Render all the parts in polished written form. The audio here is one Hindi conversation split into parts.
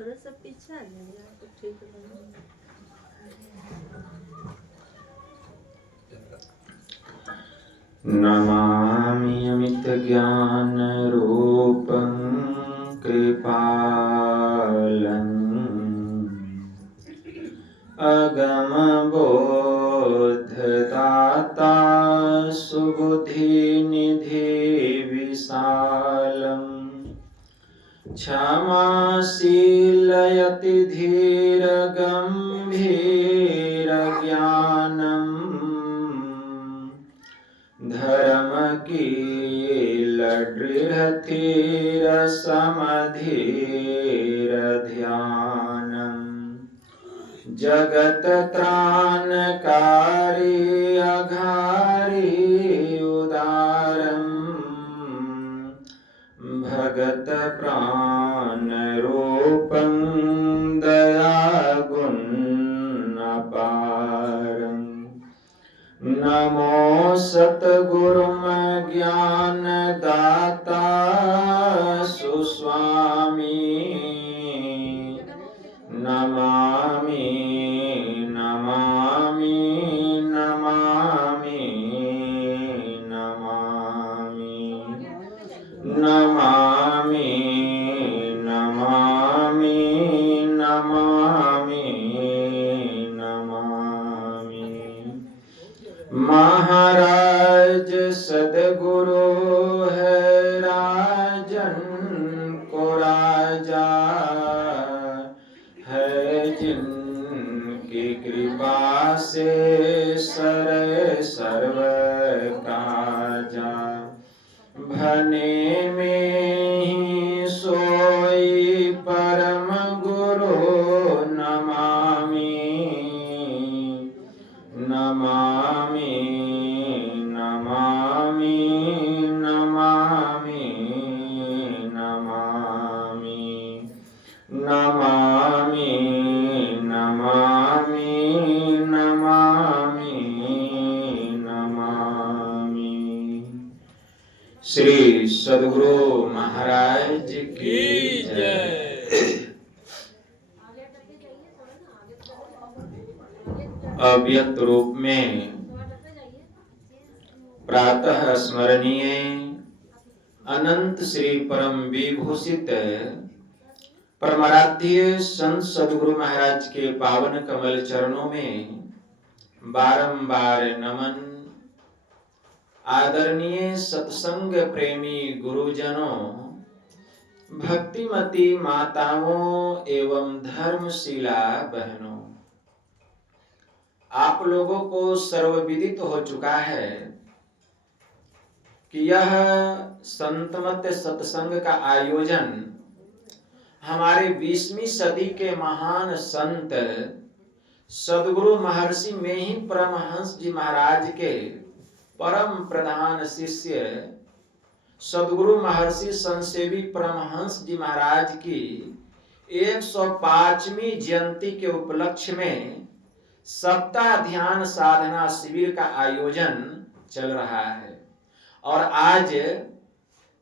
थोड़ा सा पीछे आ जाइए आपको ठीक लगेगा। नमामि अमित ज्ञान रूपं कृपालम् अगम बोधदाता सुबुद्धि निधि विशालम् क्षमाशीलयति धीर गंभीर ज्ञानम् धर्मकील दृढ़धीर समधीर ध्यानम् जगत त्राणकारी अघारी उदारम् भगत प्राण रूपं दयागुण अपारम् नमो सतगुरुम ज्ञान दाता सुस्वामी नमामि नमामि नमामि नमामि नमामि नमामि नमामि नमामि महाराज सद्गुरु है राजन को राजा है जिनकी कृपा से सर सर्व काजा भने में ही सोई परम गुरु नमामि नमामि नमामि नमामि नमामि नमामि नमामि नमामि नमामि। श्री सद्गुरु महाराज की जय। अव्यक्त रूप में प्रातः स्मरणीय अनंत श्री परम विभूषित परमाराध्य संत सद्गुरु महाराज के पावन कमल चरणों में बारंबार नमन। आदरणीय सत्संग प्रेमी गुरुजनों, भक्तिमती माताओं एवं धर्मशिला बहनों, आप लोगों को सर्वविदित हो चुका है कि यह संतमत सत्संग का आयोजन हमारे 20वीं सदी के महान संत सद्गुरु महर्षि में ही परमहंस जी महाराज के परम प्रधान शिष्य सद्गुरु महर्षि संसेवी परमहंस जी महाराज की 105वीं जयंती के उपलक्ष्य में सप्ताह ध्यान साधना शिविर का आयोजन चल रहा है। और आज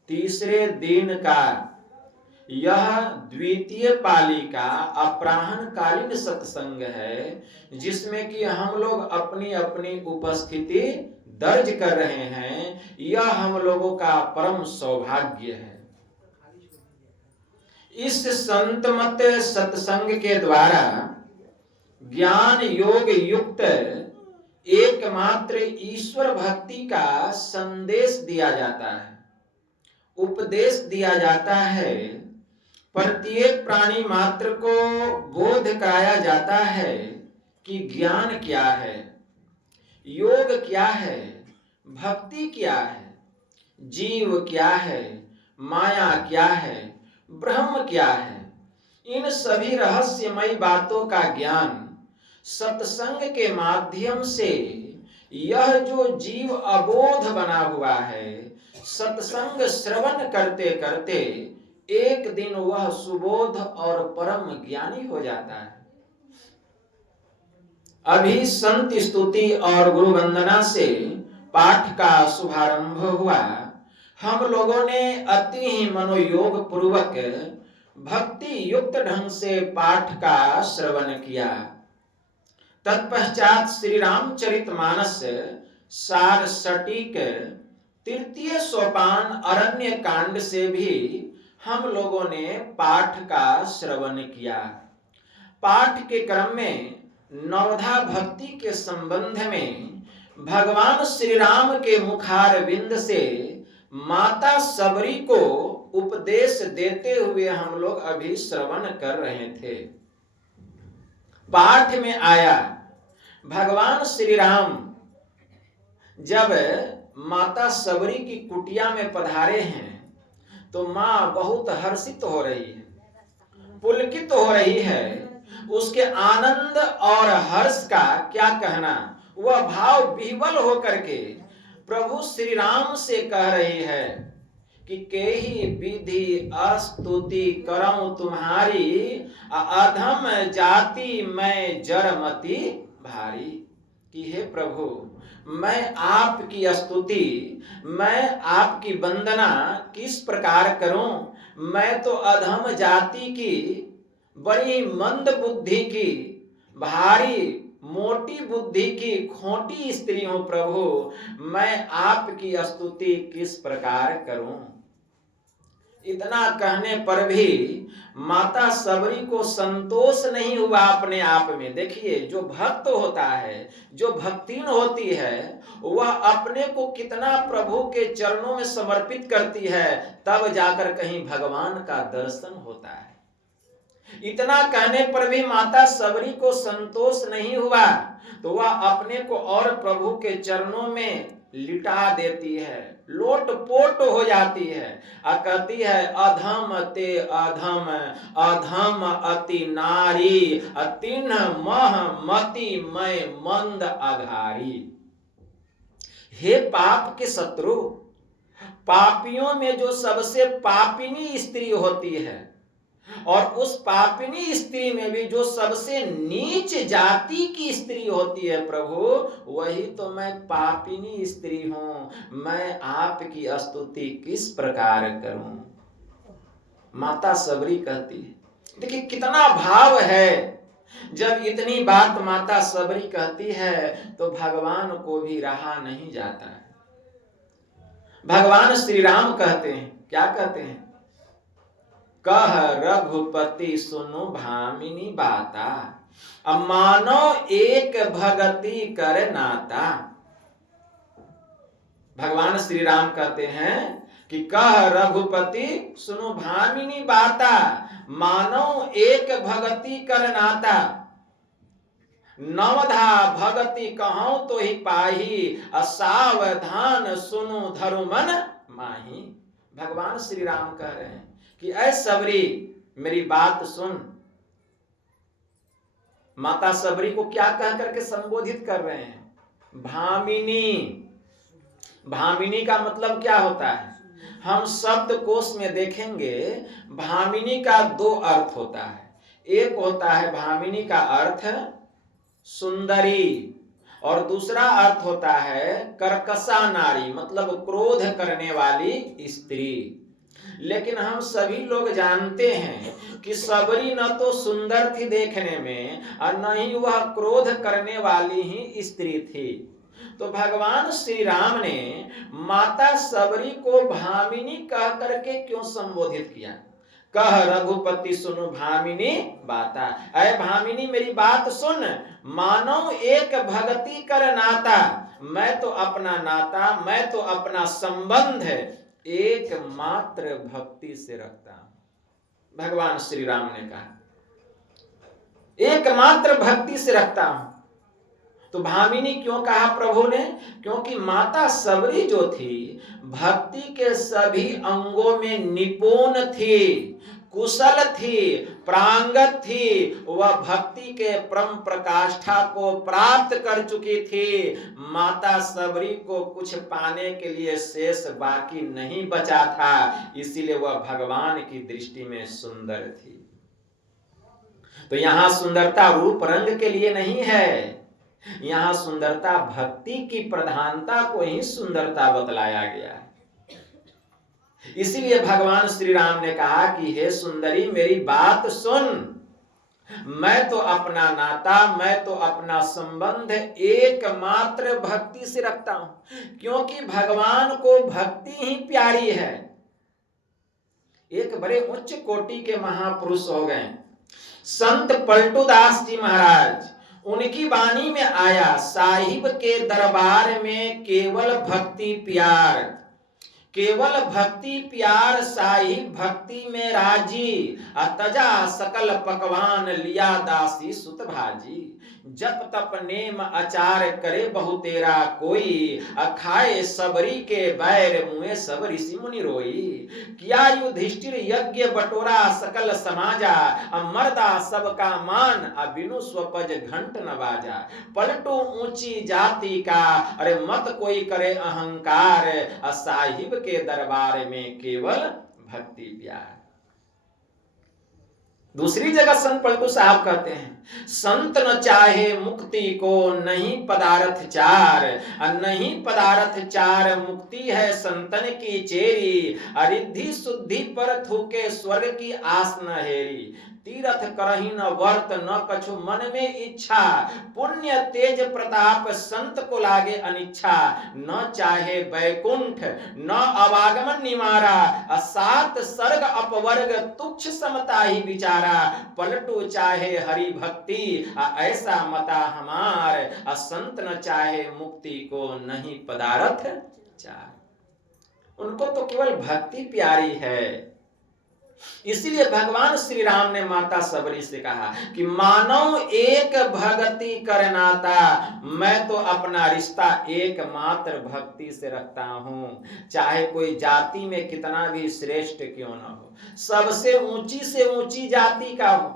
तीसरे दिन का यह द्वितीय पाली का अपराह्न कालीन सत्संग है, जिसमें कि हम लोग अपनी अपनी उपस्थिति दर्ज कर रहे हैं। यह हम लोगों का परम सौभाग्य है। इस संतमत सत्संग के द्वारा ज्ञान योग युक्त एकमात्र ईश्वर भक्ति का संदेश दिया जाता है, उपदेश दिया जाता है। प्रत्येक प्राणी मात्र को बोध कराया जाता है कि ज्ञान क्या है, योग क्या है, भक्ति क्या है, जीव क्या है, माया क्या है, ब्रह्म क्या है। इन सभी रहस्यमयी बातों का ज्ञान सत्संग के माध्यम से यह जो जीव अबोध बना हुआ है, सत्संग श्रवण करते करते एक दिन वह सुबोध और परम ज्ञानी हो जाता है। अभी संत स्तुति और गुरु वंदना से पाठ का शुभारंभ हुआ। हम लोगों ने अति ही मनोयोग पूर्वक भक्ति युक्त ढंग से पाठ का श्रवण किया। तत्पश्चात श्री रामचरितमानस सार सटीक तृतीय सोपान अरण्य कांड से भी हम लोगों ने पाठ का श्रवण किया। पाठ के क्रम में नवधा भक्ति के संबंध में भगवान श्री राम के मुखारविंद से माता सबरी को उपदेश देते हुए हम लोग अभी श्रवण कर रहे थे। पाठ में आया, भगवान श्री राम जब माता सबरी की कुटिया में पधारे हैं तो मां बहुत हर्षित हो रही है, पुलकित हो रही है। उसके आनंद और हर्ष का क्या कहना, वह भाव विह्वल होकर के प्रभु श्री राम से कह रही है कि केही विधि अस्तुति करऊं तुम्हारी, अधम जाति मैं जरमति भारी। कि हे प्रभु, मैं आपकी स्तुति, मैं आपकी वंदना किस प्रकार करूं? मैं तो अधम जाति की, बड़ी मंद बुद्धि की, भारी मोटी बुद्धि की खोटी स्त्री हूं प्रभु। मैं आपकी स्तुति किस प्रकार करूं? इतना कहने पर भी माता सबरी को संतोष नहीं हुआ अपने आप में। देखिए, जो भक्त होता है, जो भक्तिन होती है, वह अपने को कितना प्रभु के चरणों में समर्पित करती है, तब जाकर कहीं भगवान का दर्शन होता है। इतना कहने पर भी माता सबरी को संतोष नहीं हुआ तो वह अपने को और प्रभु के चरणों में लिटा देती है, लोटपोट हो जाती है और कहती है, अधम ते अधम, अधम अति नारी, अतिन मह मति मैं मंद अघारी। हे पाप के शत्रु, पापियों में जो सबसे पापिनी स्त्री होती है और उस पापिनी स्त्री में भी जो सबसे नीच जाति की स्त्री होती है प्रभु, वही तो मैं पापिनी स्त्री हूं। मैं आपकी स्तुति किस प्रकार करूं? माता सबरी कहती है। देखिए कितना भाव है। जब इतनी बात माता सबरी कहती है तो भगवान को भी रहा नहीं जाता है। भगवान श्री राम कहते हैं, क्या कहते हैं? कह रघुपति सुनु भामिनी बाता, मानो एक भगति कर नाता। भगवान श्री राम कहते हैं कि कह रघुपति सुनु भामिनी बाता, मानो एक भगति कर नाता। नवधा भगति कहूं तो ही पाही, असावधान सुनु धरु मन माही। भगवान श्री राम कह रहे हैं कि ऐ सबरी, मेरी बात सुन। माता सबरी को क्या कह करके संबोधित कर रहे हैं? भामिनी। भामिनी का मतलब क्या होता है? हम शब्द कोश में देखेंगे, भामिनी का दो अर्थ होता है। एक होता है भामिनी का अर्थ सुंदरी, और दूसरा अर्थ होता है कर्कशा नारी, मतलब क्रोध करने वाली स्त्री। लेकिन हम सभी लोग जानते हैं कि सबरी न तो सुंदर थी देखने में और न ही वह क्रोध करने वाली ही स्त्री थी। तो भगवान श्री राम ने माता सबरी को भामिनी कह करके क्यों संबोधित किया? कह रघुपति सुनु भामिनी बाता, अय भामिनी मेरी बात सुन, मानो एक भगति कर नाता। मैं तो अपना नाता, मैं तो अपना संबंध एकमात्र भक्ति से रखता हूं। भगवान श्री राम ने कहा एकमात्र भक्ति से रखता हूं। तो भामिनी क्यों कहा प्रभु ने? क्योंकि माता सबरी जो थी भक्ति के सभी अंगों में निपुण थी, कुशल थी, प्रांगत थी। वह भक्ति के परम प्रकाष्ठा को प्राप्त कर चुकी थी। माता सबरी को कुछ पाने के लिए शेष बाकी नहीं बचा था, इसीलिए वह भगवान की दृष्टि में सुंदर थी। तो यहां सुंदरता रूप रंग के लिए नहीं है, यहां सुंदरता भक्ति की प्रधानता को ही सुंदरता बतलाया गया है। इसीलिए भगवान श्री राम ने कहा कि हे सुंदरी मेरी बात सुन, मैं तो अपना नाता, मैं तो अपना संबंध एकमात्र भक्ति से रखता हूं, क्योंकि भगवान को भक्ति ही प्यारी है। एक बड़े उच्च कोटि के महापुरुष हो गए संत पलटूदास जी महाराज। उनकी वाणी में आया, साहिब के दरबार में केवल भक्ति प्यार, केवल भक्ति प्यार, साहिब भक्ति में राजी, अतजा सकल पकवान लिया दासी सुत भाजी। जप तप नेम आचार करे बहु तेरा कोई, अखाए सबरी के बैर मुए सब ऋषि मुनि रोई। किया युधिष्ठिर यज्ञ बटोरा सकल समाजा, मर्दा सबका मान अबिनु स्वपज घंट न बाजा। पलटू ऊंची जाति का अरे मत कोई करे अहंकार, साहिब के दरबार में केवल भक्ति प्यार। दूसरी जगह संत पलटू साहब कहते हैं, संत न चाहे मुक्ति को नहीं पदार्थ चार, नहीं पदार्थ चार मुक्ति है संतन की चेरी। अरिद्धि शुद्धि पर थूके स्वर्ग की आस न हेरी, तीर्थ करही न वर्त न कछु मन में इच्छा। पुण्य तेज प्रताप संत को लागे अनिच्छा, न चाहे बैकुंठ न अवागमन निवारा। सात सर्ग अपवर्ग तुच्छ समता ही विचारा, पलटू चाहे हरि भक्ति ऐसा मता हमार। संत न चाहे मुक्ति को नहीं पदार्थ चार। उनको तो केवल भक्ति प्यारी है। इसीलिए भगवान श्री राम ने माता सबरी से कहा कि मानव एक भक्ति करनाता, मैं तो अपना रिश्ता एकमात्र भक्ति से रखता हूं, चाहे कोई जाति में कितना भी श्रेष्ठ क्यों न हो, सबसे ऊंची से ऊंची जाति का हो,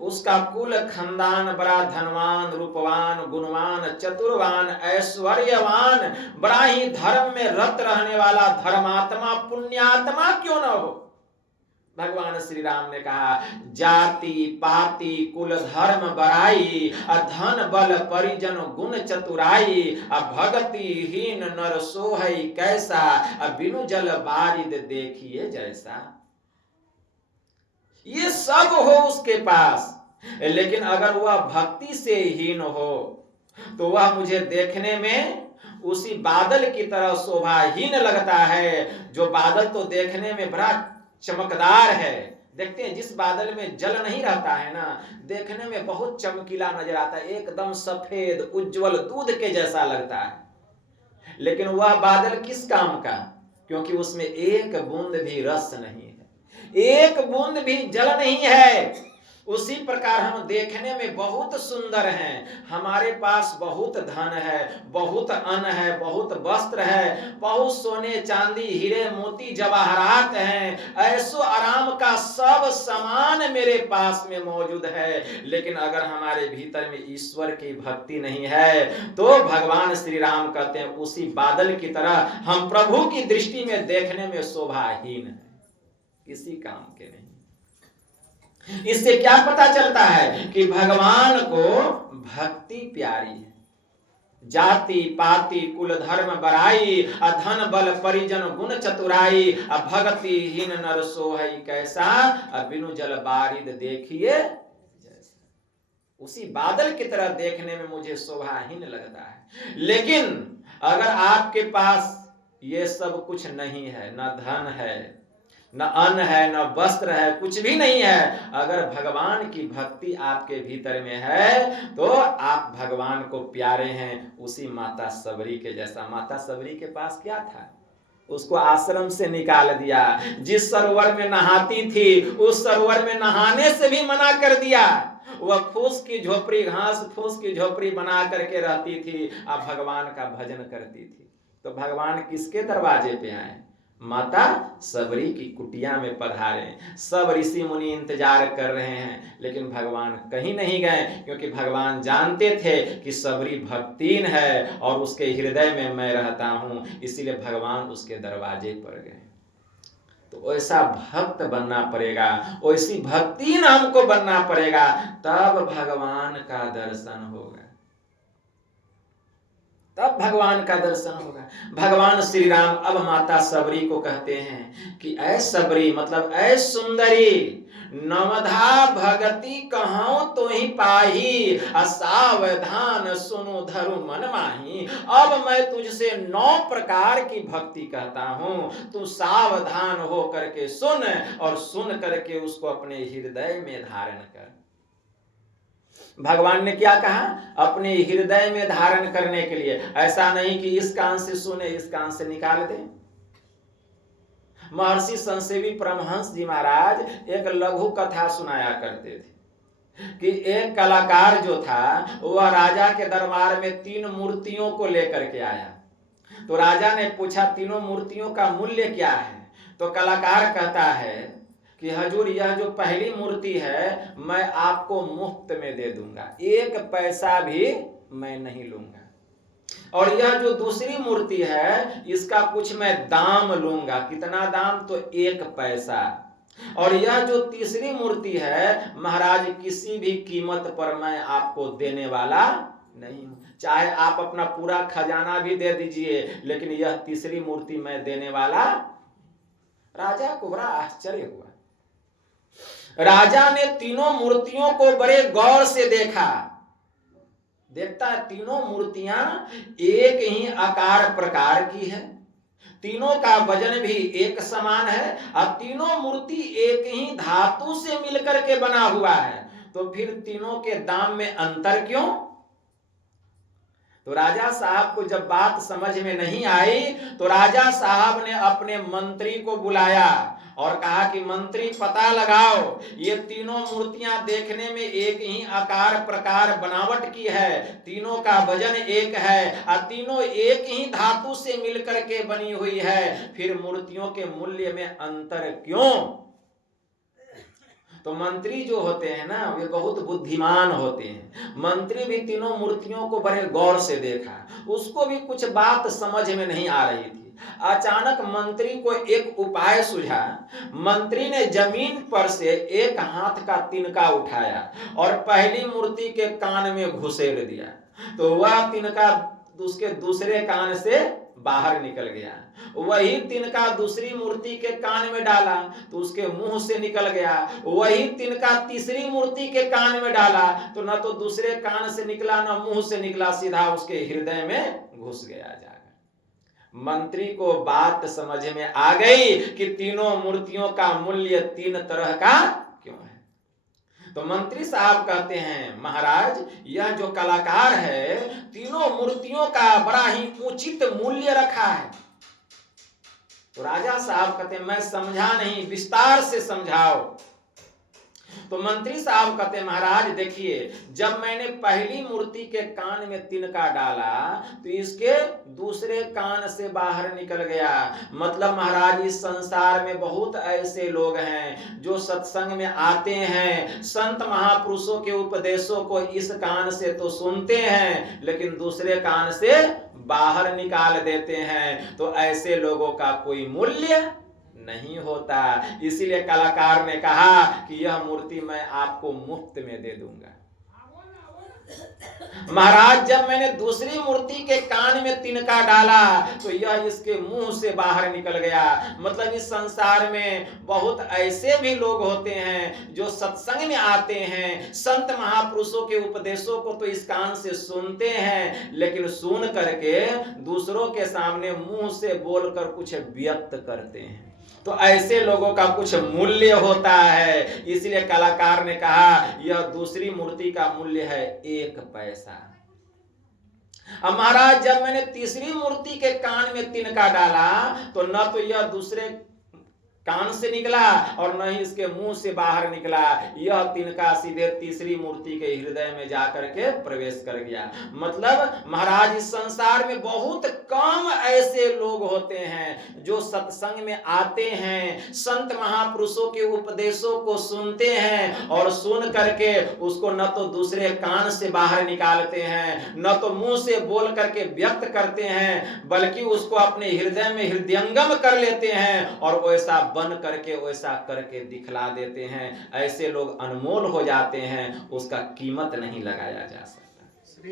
उसका कुल खानदान बड़ा धनवान रूपवान गुणवान चतुरवान ऐश्वर्यवान, बड़ा ही धर्म में रत रहने वाला धर्मात्मा पुण्यात्मा क्यों न हो, भगवान श्री राम ने कहा जाति पाति कुल धर्म बराई, धन बल परिजन गुण चतुराई। भगति हीन नर सोहई कैसा, बिनु जल बारिद देखिए जैसा। ये सब हो उसके पास, लेकिन अगर वह भक्ति से हीन हो तो वह मुझे देखने में उसी बादल की तरह शोभाहीन लगता है, जो बादल तो देखने में बड़ा चमकदार है। देखते हैं जिस बादल में जल नहीं रहता है ना, देखने में बहुत चमकीला नजर आता है, एकदम सफेद उज्जवल दूध के जैसा लगता है, लेकिन वह बादल किस काम का, क्योंकि उसमें एक बूंद भी रस नहीं है, एक बूंद भी जल नहीं है। उसी प्रकार हम देखने में बहुत सुंदर हैं, हमारे पास बहुत धन है, बहुत अन्न है, बहुत वस्त्र है, बहुत सोने चांदी हीरे मोती जवाहरात हैं, ऐसो आराम का सब सामान मेरे पास में मौजूद है, लेकिन अगर हमारे भीतर में ईश्वर की भक्ति नहीं है तो भगवान श्री राम कहते हैं उसी बादल की तरह हम प्रभु की दृष्टि में देखने में शोभाहीन है, किसी काम के नहीं। इससे क्या पता चलता है कि भगवान को भक्ति प्यारी है। जाति पाति कुल धर्म बराई, धन बल परिजन गुण चतुराई। भक्ति हीन नर सोहई कैसा, बिनु जल बारिद देखिए जैसा। उसी बादल की तरह देखने में मुझे शोभाहीन लगता है। लेकिन अगर आपके पास ये सब कुछ नहीं है, न धन है, न अन्न है, न वस्त्र है, कुछ भी नहीं है, अगर भगवान की भक्ति आपके भीतर में है तो आप भगवान को प्यारे हैं, उसी माता सबरी के जैसा। माता सबरी के पास क्या था, उसको आश्रम से निकाल दिया, जिस सरोवर में नहाती थी उस सरोवर में नहाने से भी मना कर दिया। वह फूस की झोपड़ी, घास फूस की झोपड़ी बना करके रहती थी, अब भगवान का भजन करती थी। तो भगवान किसके दरवाजे पे आए, माता सबरी की कुटिया में पधारे। सब ऋषि मुनि इंतजार कर रहे हैं, लेकिन भगवान कहीं नहीं गए, क्योंकि भगवान जानते थे कि सबरी भक्तिन है और उसके हृदय में मैं रहता हूं, इसीलिए भगवान उसके दरवाजे पर गए। तो ऐसा भक्त बनना पड़ेगा, वैसी भक्तिन हमको बनना पड़ेगा, तब भगवान का दर्शन होगा। तब भगवान का दर्शन होगा। भगवान श्री राम अब माता सबरी को कहते हैं कि ऐ सबरी, मतलब ऐ सुंदरी, नवधा भगति कहूं तो ही पाही, असावधान सुनो धरु मन माही। अब मैं तुझसे 9 प्रकार की भक्ति कहता हूं, तू सावधान हो करके सुन, और सुन करके उसको अपने हृदय में धारण कर। भगवान ने क्या कहा? अपने हृदय में धारण करने के लिए। ऐसा नहीं कि इस कान से सुने इस कान से निकाल दे। महर्षि संसेवी परमहंस जी महाराज एक लघु कथा सुनाया करते थे कि एक कलाकार जो था वह राजा के दरबार में 3 मूर्तियों को लेकर के आया। तो राजा ने पूछा, तीनों मूर्तियों का मूल्य क्या है? तो कलाकार कहता है कि हजूर, यह जो पहली मूर्ति है मैं आपको मुफ्त में दे दूंगा, 1 पैसा भी मैं नहीं लूंगा। और यह जो दूसरी मूर्ति है इसका कुछ मैं दाम लूंगा। कितना दाम? तो 1 पैसा। और यह जो तीसरी मूर्ति है महाराज, किसी भी कीमत पर मैं आपको देने वाला नहीं हूं, चाहे आप अपना पूरा खजाना भी दे दीजिए, लेकिन यह तीसरी मूर्ति मैं देने वाला। राजा को बड़ा आश्चर्य हुआ। राजा ने तीनों मूर्तियों को बड़े गौर से देखा। देखता है तीनों मूर्तियां एक ही आकार प्रकार की है, तीनों का वजन भी एक समान है, और तीनों मूर्ति एक ही धातु से मिलकर के बना हुआ है। तो फिर तीनों के दाम में अंतर क्यों? तो राजा साहब को जब बात समझ में नहीं आई तो राजा साहब ने अपने मंत्री को बुलाया और कहा कि मंत्री, पता लगाओ, ये तीनों मूर्तियां देखने में एक ही आकार प्रकार बनावट की है, तीनों का वजन एक है, और तीनों एक ही धातु से मिलकर के बनी हुई है, फिर मूर्तियों के मूल्य में अंतर क्यों? तो मंत्री जो होते हैं ना, वे बहुत बुद्धिमान होते हैं। मंत्री भी तीनों मूर्तियों को बड़े गौर से देखा, उसको भी कुछ बात समझ में नहीं आ रही थी। अचानक मंत्री को एक उपाय सूझा। मंत्री ने जमीन पर से एक हाथ का तिनका उठाया और पहली मूर्ति के कान में घुसेड़ दिया, तो वह तिनका उसके दूसरे कान से बाहर निकल गया। वही तिनका दूसरी मूर्ति के कान में डाला तो उसके मुंह से निकल गया। वही तिनका तीसरी मूर्ति के कान में डाला तो न तो दूसरे कान से निकला न मुंह से निकला, सीधा उसके हृदय में घुस गया जाकर। मंत्री को बात समझ में आ गई कि तीनों मूर्तियों का मूल्य 3 तरह का क्यों है। तो मंत्री साहब कहते हैं, महाराज, यह जो कलाकार है तीनों मूर्तियों का बड़ा ही उचित मूल्य रखा है। तो राजा साहब कहते हैं, मैं समझा नहीं, विस्तार से समझाओ। तो मंत्री साहब कहते हैं, महाराज देखिए, जब मैंने पहली मूर्ति के कान में तिनका डाला तो इसके दूसरे कान से बाहर निकल गया। मतलब महाराज, इस संसार में बहुत ऐसे लोग हैं जो सत्संग में आते हैं, संत महापुरुषों के उपदेशों को इस कान से तो सुनते हैं लेकिन दूसरे कान से बाहर निकाल देते हैं। तो ऐसे लोगों का कोई मूल्य नहीं होता। इसीलिए कलाकार ने कहा कि यह मूर्ति मैं आपको मुफ्त में दे दूंगा। महाराज, जब मैंने दूसरी मूर्ति के कान में तिनका डाला तो यह इसके मुंह से बाहर निकल गया। मतलब इस संसार में बहुत ऐसे भी लोग होते हैं जो सत्संग में आते हैं, संत महापुरुषों के उपदेशों को तो इस कान से सुनते हैं लेकिन सुन करके दूसरों के सामने मुंह से बोलकर कुछ व्यक्त करते हैं। तो ऐसे लोगों का कुछ मूल्य होता है। इसलिए कलाकार ने कहा यह दूसरी मूर्ति का मूल्य है 1 पैसा। अब महाराज, जब मैंने तीसरी मूर्ति के कान में तिनका डाला तो न तो यह दूसरे कान से निकला और न ही इसके मुंह से बाहर निकला, यह तिनका सीधे तीसरी मूर्ति के हृदय में जाकर के प्रवेश कर गया। मतलब महाराज, इस संसार में बहुत कम ऐसे लोग होते हैं जो सत्संग में आते हैं, संत महापुरुषों के उपदेशों को सुनते हैं और सुन करके उसको न तो दूसरे कान से बाहर निकालते हैं न तो मुंह से बोल करके व्यक्त करते हैं, बल्कि उसको अपने हृदय में हृदयंगम कर लेते हैं और वैसा बन करके वैसा करके दिखला देते हैं। ऐसे लोग अनमोल हो जाते हैं, उसका कीमत नहीं लगाया जा सकता।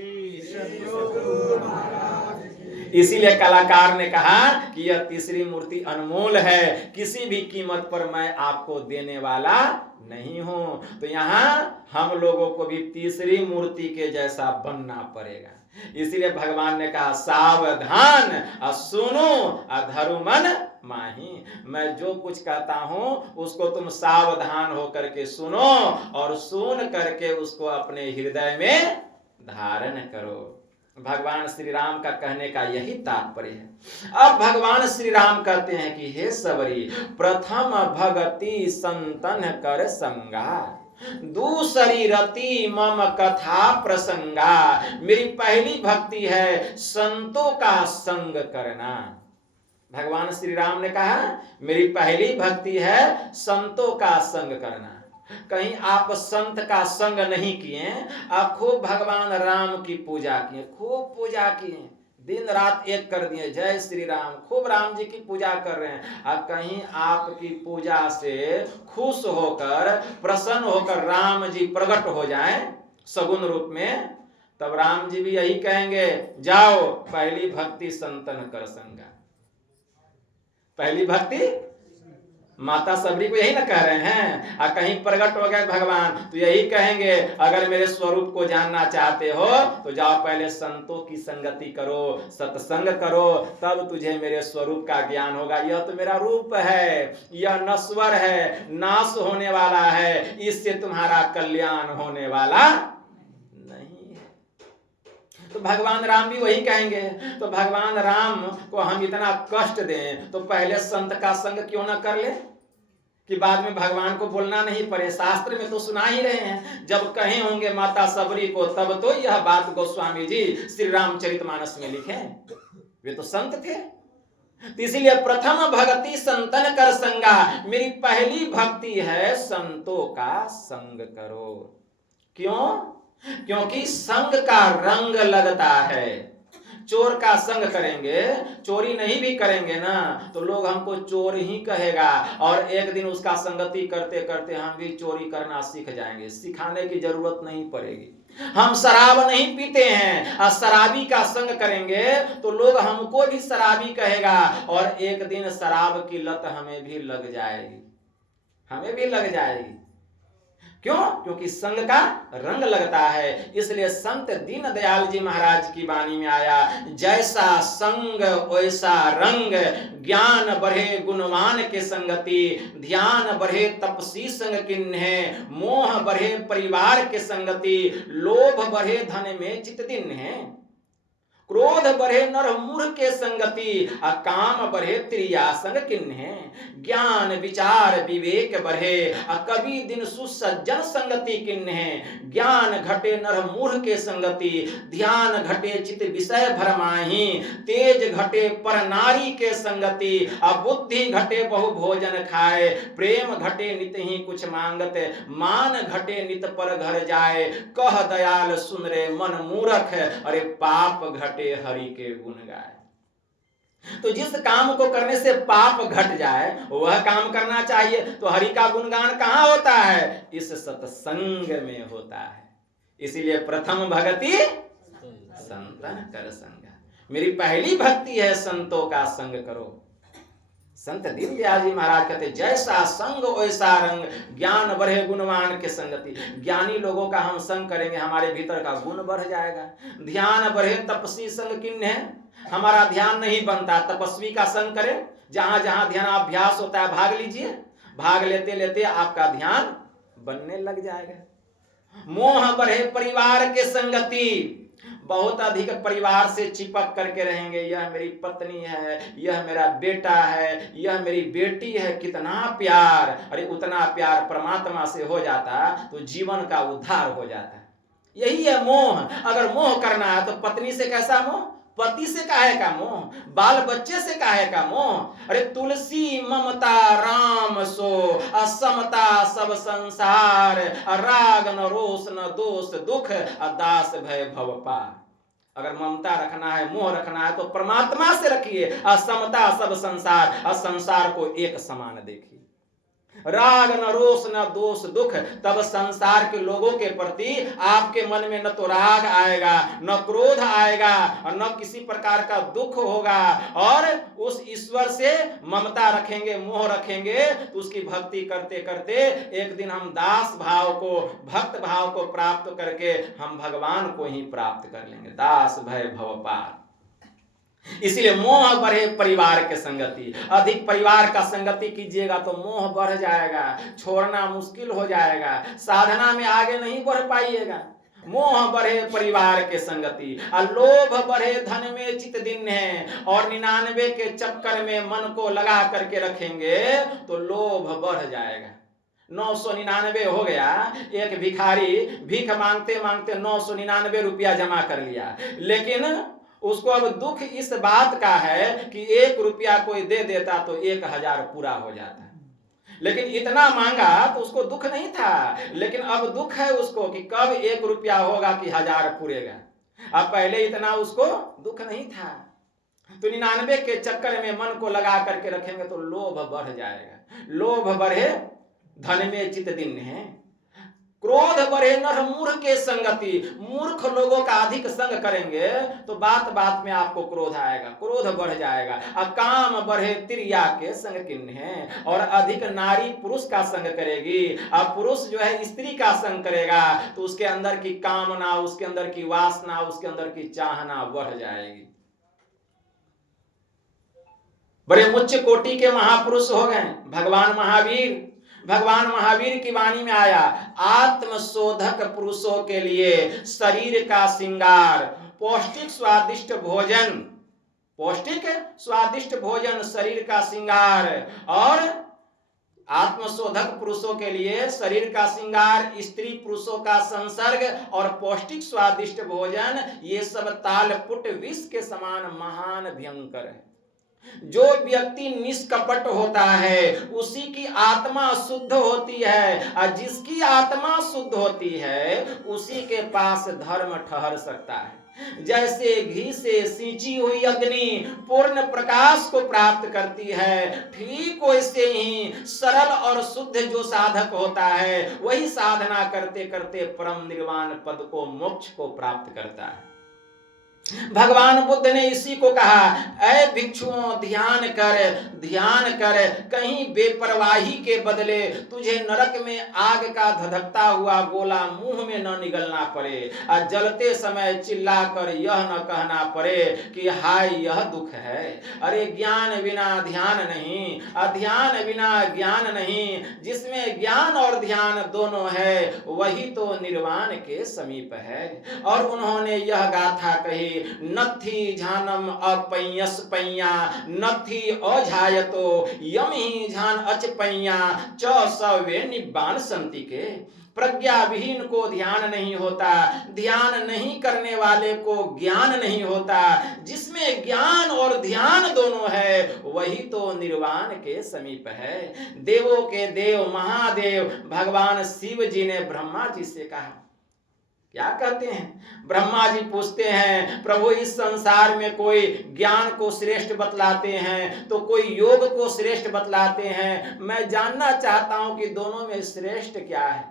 इसीलिए कलाकार ने कहा कि यह तीसरी मूर्ति अनमोल है, किसी भी कीमत पर मैं आपको देने वाला नहीं हूं। तो यहाँ हम लोगों को भी तीसरी मूर्ति के जैसा बनना पड़ेगा। इसीलिए भगवान ने कहा सावधान सुनो अधर्म मन माही। मैं जो कुछ कहता हूं उसको तुम सावधान होकर के सुनो और सुन करके उसको अपने हृदय में धारण करो। भगवान श्री राम का कहने का यही तात्पर्य है। अब भगवान श्री राम कहते हैं कि हे सबरी, प्रथम भगति संतन कर संगा, दूसरी रति मम कथा प्रसंगा। मेरी पहली भक्ति है संतों का संग करना। भगवान श्री राम ने कहा मेरी पहली भक्ति है संतों का संग करना। कहीं आप संत का संग नहीं किए, आप खूब भगवान राम की पूजा किए, खूब पूजा किए, दिन रात एक कर दिए, जय श्री राम, खूब राम जी की पूजा कर रहे हैं। अब कहीं आपकी पूजा से खुश होकर प्रसन्न होकर राम जी प्रकट हो जाएं सगुन रूप में, तब राम जी भी यही कहेंगे जाओ पहली भक्ति संतन कर संगा। पहली भक्ति माता सबरी को यही ना कह रहे हैं। और कहीं प्रकट हो गए भगवान तो यही कहेंगे अगर मेरे स्वरूप को जानना चाहते हो तो जाओ पहले संतों की संगति करो, सत्संग करो, तब तुझे मेरे स्वरूप का ज्ञान होगा। यह तो मेरा रूप है, यह नश्वर है, नाश होने वाला है, इससे तुम्हारा कल्याण होने वाला नहीं है। तो भगवान राम भी वही कहेंगे। तो भगवान राम को हम इतना कष्ट दें तो पहले संत का संग क्यों ना कर ले कि बाद में भगवान को बोलना नहीं पड़े। शास्त्र में तो सुना ही रहे हैं, जब कहे होंगे माता सबरी को तब तो यह बात गोस्वामी जी श्री रामचरितमानस में लिखे। वे तो संत थे। तो इसीलिए प्रथम भक्ति संतन कर संगा, मेरी पहली भक्ति है संतों का संग करो। क्यों? क्योंकि संग का रंग लगता है। चोर का संग करेंगे, चोरी नहीं भी करेंगे ना तो लोग हमको चोर ही कहेगा, और एक दिन उसका संगति करते करते हम भी चोरी करना सीख जाएंगे। सिखाने की जरूरत नहीं पड़ेगी। हम शराब नहीं पीते हैं और शराबी का संग करेंगे तो लोग हमको भी शराबी कहेगा, और एक दिन शराब की लत हमें भी लग जाएगी, हमें भी लग जाएगी। क्यों? क्योंकि संग का रंग लगता है। इसलिए संत दीन दयाल जी महाराज की वाणी में आया, जैसा संग वैसा रंग, ज्ञान बढ़े गुणवान के संगति, ध्यान बढ़े तपसी संग किन्हे, मोह बढ़े परिवार के संगति, लोभ बढ़े धन में चित दिन है, क्रोध बढ़े नर मूर्ख के संगति, काम बढ़े त्रिया संग किन्हे, ज्ञान विचार विवेक बढ़े, कभी दिन सुसज्जन संगति किन्हे, ज्ञान घटे नर मूर्ख के संगति, ध्यान घटे चित विषय भरमाही, तेज घटे पर नारी के संगति, बुद्धि घटे बहु भोजन खाए, प्रेम घटे नित ही कुछ मांगत, मान घटे नित पर घर जाए, कह दयाल सुन रे मन मूर्ख, अरे पाप घटे हरि के गुण गाए। तो जिस काम को करने से पाप घट जाए वह काम करना चाहिए। तो हरि का गुणगान कहाँ होता है? इस सत्संग में होता है। इसीलिए प्रथम भक्ति संतन कर संग, मेरी पहली भक्ति है संतों का संग करो। संत दीनदयाल जी महाराज कहते जैसा संग वैसा रंग, ज्ञान बढ़े गुणवान के संगति। ज्ञानी लोगों का हम संग करेंगे हमारे भीतर का गुण बढ़ जाएगा। ध्यान बढ़े तपस्वी संग किन्हे, हमारा ध्यान नहीं बनता, तपस्वी का संग करें। जहां जहां ध्यानाभ्यास होता है भाग लीजिए, भाग लेते लेते आपका ध्यान बनने लग जाएगा। मोह बढ़े परिवार के संगति, बहुत अधिक परिवार से चिपक करके रहेंगे। यह मेरी पत्नी है, यह मेरा बेटा है, यह मेरी बेटी है, कितना प्यार। अरे उतना प्यार परमात्मा से हो जाता तो जीवन का उद्धार हो जाता। यही है मोह। अगर मोह करना है तो पत्नी से कैसा मोह, पति से काहे का मोह, बाल बच्चे से काहे का मोह। अरे तुलसी ममता राम सो, असमता सब संसार, राग न रोष न दोष दुख, दास भय भव पार। अगर ममता रखना है, मोह रखना है तो परमात्मा से रखिए। असमता सब संसार, और संसार को एक समान देखिए। राग न रोष न दोष दुख, तब संसार के लोगों के प्रति आपके मन में न तो राग आएगा, न क्रोध आएगा, और न किसी प्रकार का दुख होगा, और उस ईश्वर से ममता रखेंगे, मोह रखेंगे, तो उसकी भक्ति करते करते एक दिन हम दास भाव को, भक्त भाव को प्राप्त करके हम भगवान को ही प्राप्त कर लेंगे। दास भय भव पार। इसलिए मोह बढ़े परिवार के संगति, अधिक परिवार का संगति कीजिएगा तो मोह बढ़ जाएगा, छोड़ना मुश्किल हो जाएगा, साधना में आगे नहीं बढ़ पाइएगा। मोह बढ़े परिवार के संगति, और लोभ बढ़े धन में चित दिन है, और 99 के चक्कर में मन को लगा करके रखेंगे तो लोभ बढ़ जाएगा। 999 हो गया, एक भिखारी भीख मांगते मांगते 999 रुपया जमा कर लिया, लेकिन उसको अब दुख इस बात का है कि 1 रुपया कोई दे देता तो 1000 पूरा हो जाता। लेकिन इतना मांगा तो उसको दुख नहीं था, लेकिन अब दुख है उसको कि कब 1 रुपया होगा कि 1000 पूरेगा। अब पहले इतना उसको दुख नहीं था। तो 99 के चक्कर में मन को लगा करके रखेंगे तो लोभ बढ़ जाएगा। लोभ बढ़े धन में चित दिन है, क्रोध बढ़े नर मूर्ख के संगति, मूर्ख लोगों का अधिक संग करेंगे तो बात बात में आपको क्रोध आएगा, क्रोध बढ़ जाएगा। काम बढ़े तिरिया के संग किन्ह है, और अधिक नारी पुरुष का संग करेगी, अब पुरुष जो है स्त्री का संग करेगा तो उसके अंदर की कामना, उसके अंदर की वासना, उसके अंदर की चाहना बढ़ जाएगी। बड़े उच्च कोटि के महापुरुष हो गए भगवान महावीर। भगवान महावीर की वाणी में आया, आत्मशोधक पुरुषों के लिए शरीर का श्रृंगार, पौष्टिक स्वादिष्ट भोजन, पौष्टिक स्वादिष्ट भोजन शरीर का श्रृंगार, और आत्मशोधक पुरुषों के लिए शरीर का श्रृंगार, स्त्री पुरुषों का संसर्ग और पौष्टिक स्वादिष्ट भोजन, ये सब तालपुट विष के समान महान भयंकर है। जो व्यक्ति निष्कपट होता है उसी की आत्मा शुद्ध होती है, और जिसकी आत्मा शुद्ध होती है उसी के पास धर्म ठहर सकता है। जैसे घी से सींची हुई अग्नि पूर्ण प्रकाश को प्राप्त करती है, ठीक वैसे ही सरल और शुद्ध जो साधक होता है वही साधना करते करते परम निर्वाण पद को, मोक्ष को प्राप्त करता है। भगवान बुद्ध ने इसी को कहा, ऐ भिक्षुओं ध्यान कर, कहीं बेपरवाही के बदले तुझे नरक में आग का धधकता हुआ गोला मुंह में न निगलना पड़े, और जलते समय चिल्ला कर यह न कहना पड़े कि हाय यह दुख है। अरे ज्ञान बिना ध्यान नहीं, अध्यान बिना ज्ञान नहीं, जिसमें ज्ञान और ध्यान दोनों है वही तो निर्वाण के समीप है। और उन्होंने यह गाथा कही, नथी झानम अपयस पैया, नथी अझायतो यम ही झान अच पैया, च सवे निब्बान संति के। प्रज्ञा विहीन को ध्यान नहीं होता, ध्यान नहीं करने वाले को ज्ञान नहीं होता, जिसमें ज्ञान और ध्यान दोनों है वही तो निर्वाण के समीप है। देवों के देव महादेव भगवान शिव जी ने ब्रह्मा जी से कहा, क्या कहते हैं? ब्रह्मा जी पूछते हैं, प्रभु इस संसार में कोई ज्ञान को श्रेष्ठ बतलाते हैं तो कोई योग को श्रेष्ठ बतलाते हैं, मैं जानना चाहता हूं कि दोनों में श्रेष्ठ क्या है।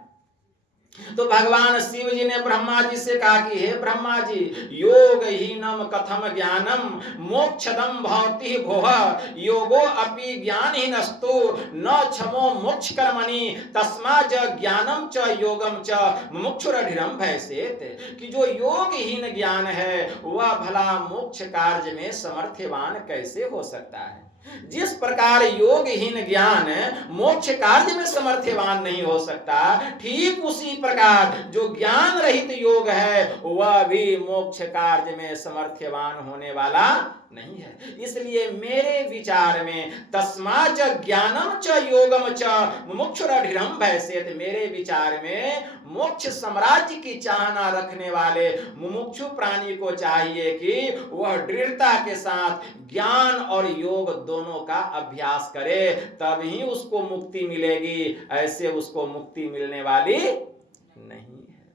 तो भगवान शिव जी ने ब्रह्मा जी से कहा कि हे ब्रह्मा जी, योग हीनम कथम ज्ञानम मोक्षदम भवति भोह, योगो अपि ज्ञानहीनस्तु न क्षमो मोक्ष कर्मणि, तस्मा च ज्ञानम च योगम च मुमुक्षुरधिरम भयसेत। कि जो योगहीन ज्ञान है वह भला मोक्ष कार्य में समर्थवान कैसे हो सकता है। जिस प्रकार योगहीन ज्ञान मोक्ष कार्य में समर्थवान नहीं हो सकता, ठीक उसी प्रकार जो ज्ञान रहित योग है वह भी मोक्ष कार्य में समर्थवान होने वाला नहीं है। इसलिए मेरे विचार में तस्मा च ज्ञानम च योगम च मुमुक्षुरधिरम भयसेत, मेरे विचार में मोक्ष साम्राज्य की चाहना रखने वाले मुमुक्षु प्राणी को चाहिए कि वह दृढ़ता के साथ ज्ञान और योग दोनों का अभ्यास करे, तभी उसको मुक्ति मिलेगी, ऐसे उसको मुक्ति मिलने वाली नहीं है,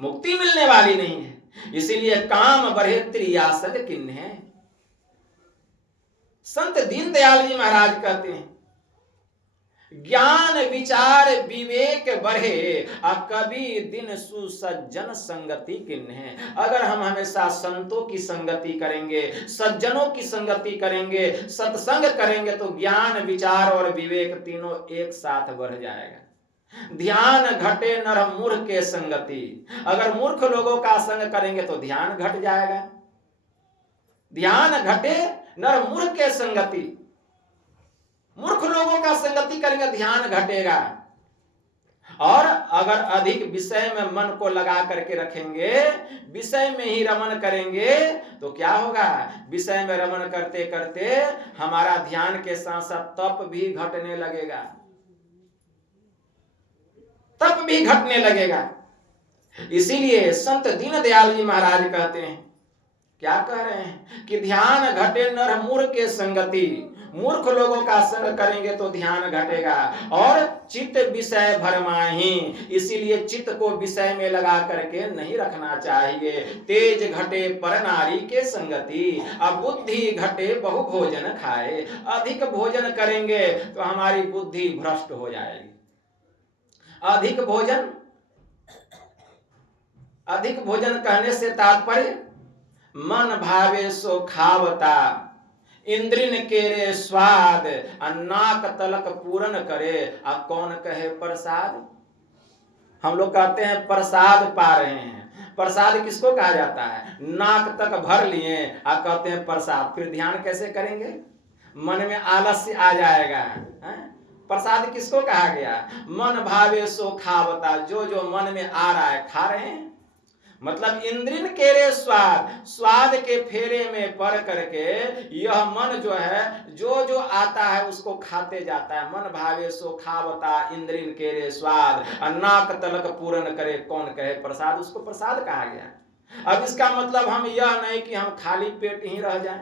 मुक्ति मिलने वाली नहीं है। इसीलिए काम बढ़े त्रियासद किन्ह है। संत दीनदयाल जी महाराज कहते हैं, ज्ञान विचार विवेक बढ़े आ कभी दिन सुसज्जन संगति किन्हे। अगर हम हमेशा संतों की संगति करेंगे, सज्जनों की संगति करेंगे, सत्संग करेंगे तो ज्ञान विचार और विवेक तीनों एक साथ बढ़ जाएगा। ध्यान घटे नर मूर्ख के संगति। अगर मूर्ख लोगों का संग करेंगे तो ध्यान घट जाएगा। ध्यान घटे नर मूर्ख के संगति। मूर्ख लोगों का संगति करेंगे ध्यान घटेगा। और अगर अधिक विषय में मन को लगा करके रखेंगे, विषय में ही रमन करेंगे तो क्या होगा? विषय में रमन करते करते हमारा ध्यान के साथ साथ तप भी घटने लगेगा। तप भी घटने लगेगा। इसीलिए संत दीनदयाल जी महाराज कहते हैं, क्या कह रहे हैं कि ध्यान घटे नर मूर्ख के संगति। मूर्ख लोगों का संग करेंगे तो ध्यान घटेगा और चित्त विषय भरमाही। इसीलिए चित्त को विषय में लगा करके नहीं रखना चाहिए। तेज घटे पर नारी के संगति, अब बुद्धि घटे बहु भोजन खाए। अधिक भोजन करेंगे तो हमारी बुद्धि भ्रष्ट हो जाएगी। अधिक भोजन कहने से तात्पर्य मन भावे सो खावता, इंद्रिन केरे स्वाद, नाक तलक पूरन करे, आ कौन कहे प्रसाद। हम लोग कहते हैं प्रसाद पा रहे हैं। प्रसाद किसको कहा जाता है? नाक तक भर लिए आ कहते हैं प्रसाद। फिर ध्यान कैसे करेंगे? मन में आलस्य आ जाएगा। प्रसाद किसको कहा गया? मन भावे सो खावता, जो जो मन में आ रहा है खा रहे हैं। मतलब इंद्रिन केरे स्वाद, स्वाद के फेरे में पड़ करके यह मन जो है जो जो आता है उसको खाते जाता है। मन भावे सो खावता, इंद्रिन केरे स्वाद, नाक तलक पूरन करे, कौन कहे प्रसाद। उसको प्रसाद कहा गया। अब इसका मतलब हम यह नहीं कि हम खाली पेट ही रह जाएं।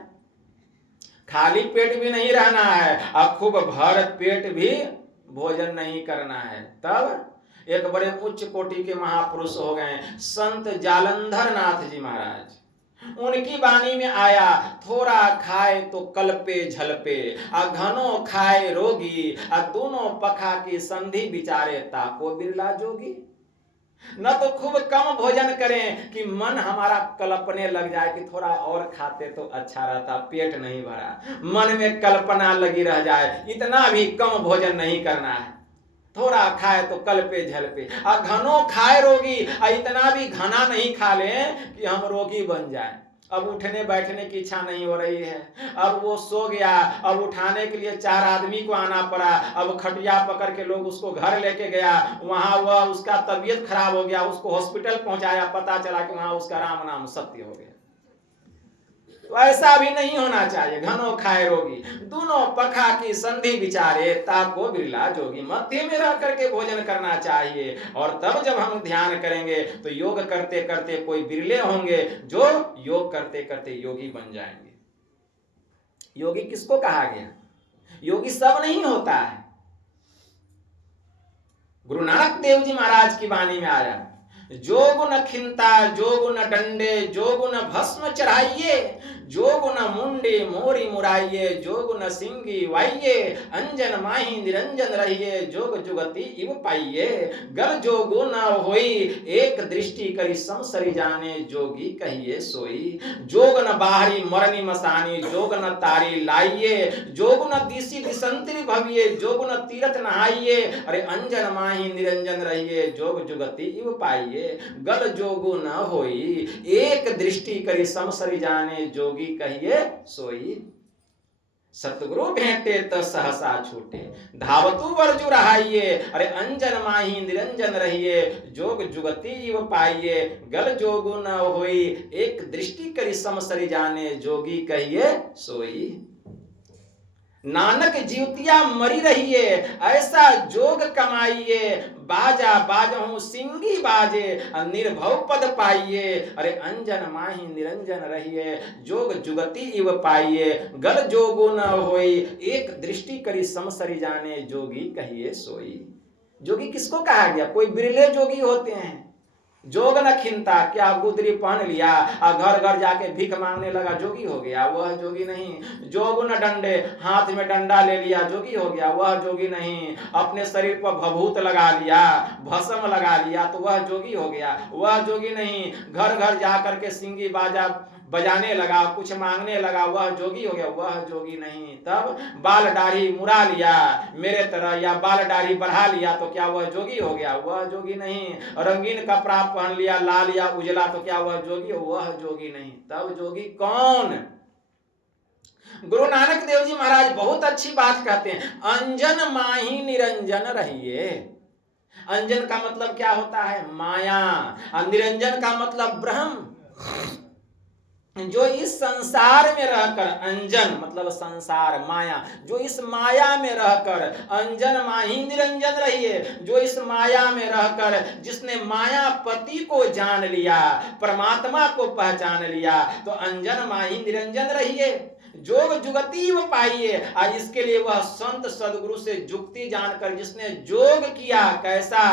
खाली पेट भी नहीं रहना है और खूब भर पेट भी भोजन नहीं करना है। तब एक बड़े उच्च कोटि के महापुरुष हो गए संत जालंधर नाथ जी महाराज। उनकी वाणी में आया, थोड़ा खाए तो कल्पे झलपे, घनो खाए रोगी, दोनों पखा की संधि विचारे, ताको बिरला जोगी। न तो खूब कम भोजन करें कि मन हमारा कल्पने लग जाए कि थोड़ा और खाते तो अच्छा रहता, पेट नहीं भरा, मन में कल्पना लगी रह जाए। इतना भी कम भोजन नहीं करना है। थोड़ा खाए तो कल पे झल पे, घनो खाए रोगी, इतना भी घना नहीं खा लें कि हम रोगी बन जाएं। अब उठने बैठने की इच्छा नहीं हो रही है। अब वो सो गया, अब उठाने के लिए 4 आदमी को आना पड़ा। अब खटिया पकड़ के लोग उसको घर लेके गया, वहां वह उसका तबीयत खराब हो गया, उसको हॉस्पिटल पहुंचाया, पता चला कि वहां उसका राम नाम सत्य हो गया। तो ऐसा भी नहीं होना चाहिए। घनो खाए रोगी, दोनों पखा की संधि विचारे, ताको बिरला जोगी। मध्य में रह करके भोजन करना चाहिए। और तब जब हम ध्यान करेंगे तो योग करते करते कोई बिरले होंगे जो योग करते करते योगी बन जाएंगे। योगी किसको कहा गया? योगी सब नहीं होता है। गुरु नानक देव जी महाराज की वाणी में आया, जो गुण खिंता जो गुण डंडे, जो गुण भस्म चढ़ाइए, जो गुण मुंडे मोरी मुराइये, जो गुण सिंगी वाइये, अंजन माही निरंजन रहिए, जोग जुगति इव पाइये। गल जो गुण होई, एक दृष्टि करी समसरी जाने, जोगी कहिए सोई। जोगन बाहरी मरनी मसानी, जोगन तारी लाइये, जोगन दिशी दिसंतरी भविये, जोगन तीरथ नहाइये, अरे अंजन माही निरंजन रहिए, जोग जुगति इव पाइये। गल जोगु न होई, एक दृष्टि करी समसरी जाने, जोगी कहिए सोई। सतगुरु भेंटे तो सहसा छूटे, धावतु वर्जु रहाइये, अरे अंजन माही निरंजन रहिए, जोग जुगति इव पाइये। गल जोगु न होई, एक दृष्टि करी समसरी जाने, जोगी कहिए सोई। नानक जीवतिया मरी रहिए, ऐसा जोग कमाइए, बाजा बाजहूं सिंगी बाजे, निर्भव पद पाइये, अरे अंजन माही निरंजन रहिए, जोग जुगति इव पाइये। गल जोगु न होई, एक दृष्टि करी समसरी जाने, जोगी कहिए सोई। जोगी किसको कहा गया? कोई बिरले जोगी होते हैं। जोग न खिंता, क्या गुदरी पहन लिया और घर घर जाके भीख मांगने लगा, जोगी हो गया, वह जोगी नहीं। जोग न डंडे, हाथ में डंडा ले लिया, जोगी हो गया, वह जोगी नहीं। अपने शरीर पर भभूत लगा लिया, भस्म लगा लिया, तो वह जोगी हो गया, वह जोगी नहीं। घर घर जा करके सिंगी बाजा बजाने लगा, कुछ मांगने लगा, वह जोगी हो गया, वह जोगी नहीं। तब बाल दाढ़ी मुड़ा लिया मेरे तरह, या बाल दाढ़ी बढ़ा लिया, तो क्या वह जोगी हो गया, वह जोगी नहीं। रंगीन कपड़ा पहन लिया, लाल या उजला, तो क्या वह जोगी हो, वह जोगी नहीं। तब जोगी कौन? गुरु नानक देव जी महाराज बहुत अच्छी बात कहते हैं, अंजन माही निरंजन रहिए। अंजन का मतलब क्या होता है? माया। और निरंजन का मतलब ब्रह्म। जो इस संसार में रहकर, अंजन मतलब संसार माया, जो इस माया में रहकर, अंजन माही निरंजन रहिए, जो इस माया में रहकर जिसने मायापति को जान लिया, परमात्मा को पहचान लिया, तो अंजन माही निरंजन रहिए, जोग जुगति वो पाइए। आज इसके लिए वह संत सदगुरु से जुक्ति जानकर जिसने जोग किया, कैसा?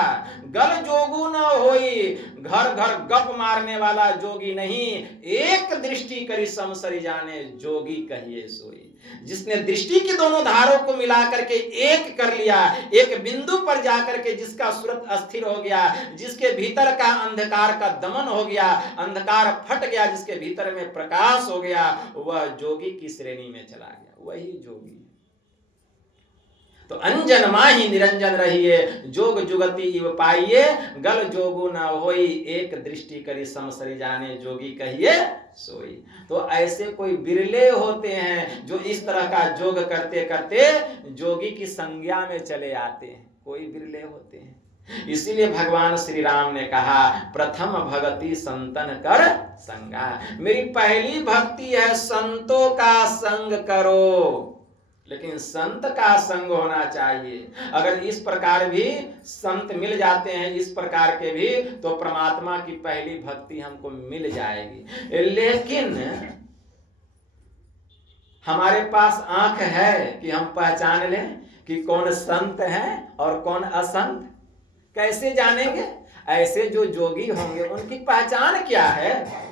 गल जोगु न होई, घर घर गप मारने वाला जोगी नहीं, एक दृष्टि करी समसरी जाने, जोगी कहिए सोई। जिसने दृष्टि की दोनों धारों को मिला करके एक कर लिया, एक बिंदु पर जाकर के जिसका सूरत अस्थिर हो गया, जिसके भीतर का अंधकार का दमन हो गया, अंधकार फट गया, जिसके भीतर में प्रकाश हो गया, वह जोगी की श्रेणी में चला गया, वही जोगी। तो अंजन माही निरंजन रहिए, जोग जुगति इव पाइए, गल जोगु न होई, एक दृष्टि करी समसरी जाने, जोगी कहिए सोई। तो ऐसे कोई बिरले होते हैं जो इस तरह का जोग करते करते जोगी की संज्ञा में चले आते हैं, कोई बिरले होते हैं। इसीलिए भगवान श्री राम ने कहा, प्रथम भगति संतन कर संगा। मेरी पहली भक्ति है संतों का संग करो, लेकिन संत का संग होना चाहिए। अगर इस प्रकार भी संत मिल जाते हैं, इस प्रकार के भी, तो परमात्मा की पहली भक्ति हमको मिल जाएगी। लेकिन हमारे पास आंख है कि हम पहचान लें कि कौन संत है और कौन असंत? कैसे जानेंगे? ऐसे जो जोगी होंगे उनकी पहचान क्या है?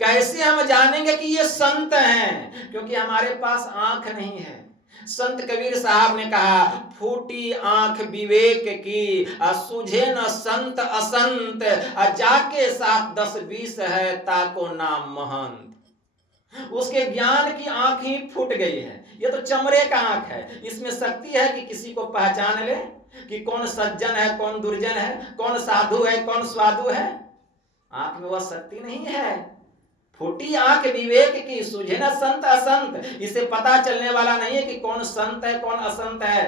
कैसे हम जानेंगे कि ये संत हैं? क्योंकि हमारे पास आंख नहीं है। संत कबीर साहब ने कहा, फूटी आंख विवेक की, सूझे न संत असंत, जाके साथ 10-20 है ताको नाम महंत। उसके ज्ञान की आंख ही फूट गई है। ये तो चमड़े का आंख है, इसमें शक्ति है कि किसी को पहचान ले कि कौन सज्जन है, कौन दुर्जन है, कौन साधु है, कौन स्वादु है। आंख में वह शक्ति नहीं है। फूटी आंख विवेक की, सूझे न संत असंत, इसे पता चलने वाला नहीं है कि कौन संत है कौन असंत है।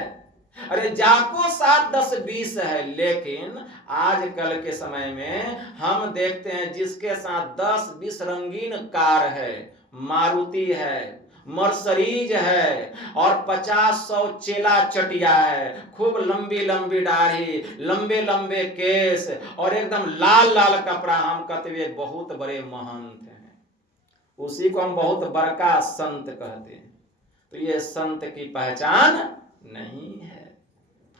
अरे जाको 7-10-20 है, लेकिन आजकल के समय में हम देखते हैं जिसके साथ 10-20 रंगीन कार है, मारुति है, मर्सरीज है, और 50-100 चेला चटिया है, खूब लंबी लंबी दाढ़ी, लंबे लंबे केस, और एकदम लाल लाल कपड़ा, हम कहते हुए बहुत बड़े महंत हैं, उसी को हम बहुत बड़का संत कहते हैं। तो ये संत की पहचान नहीं है।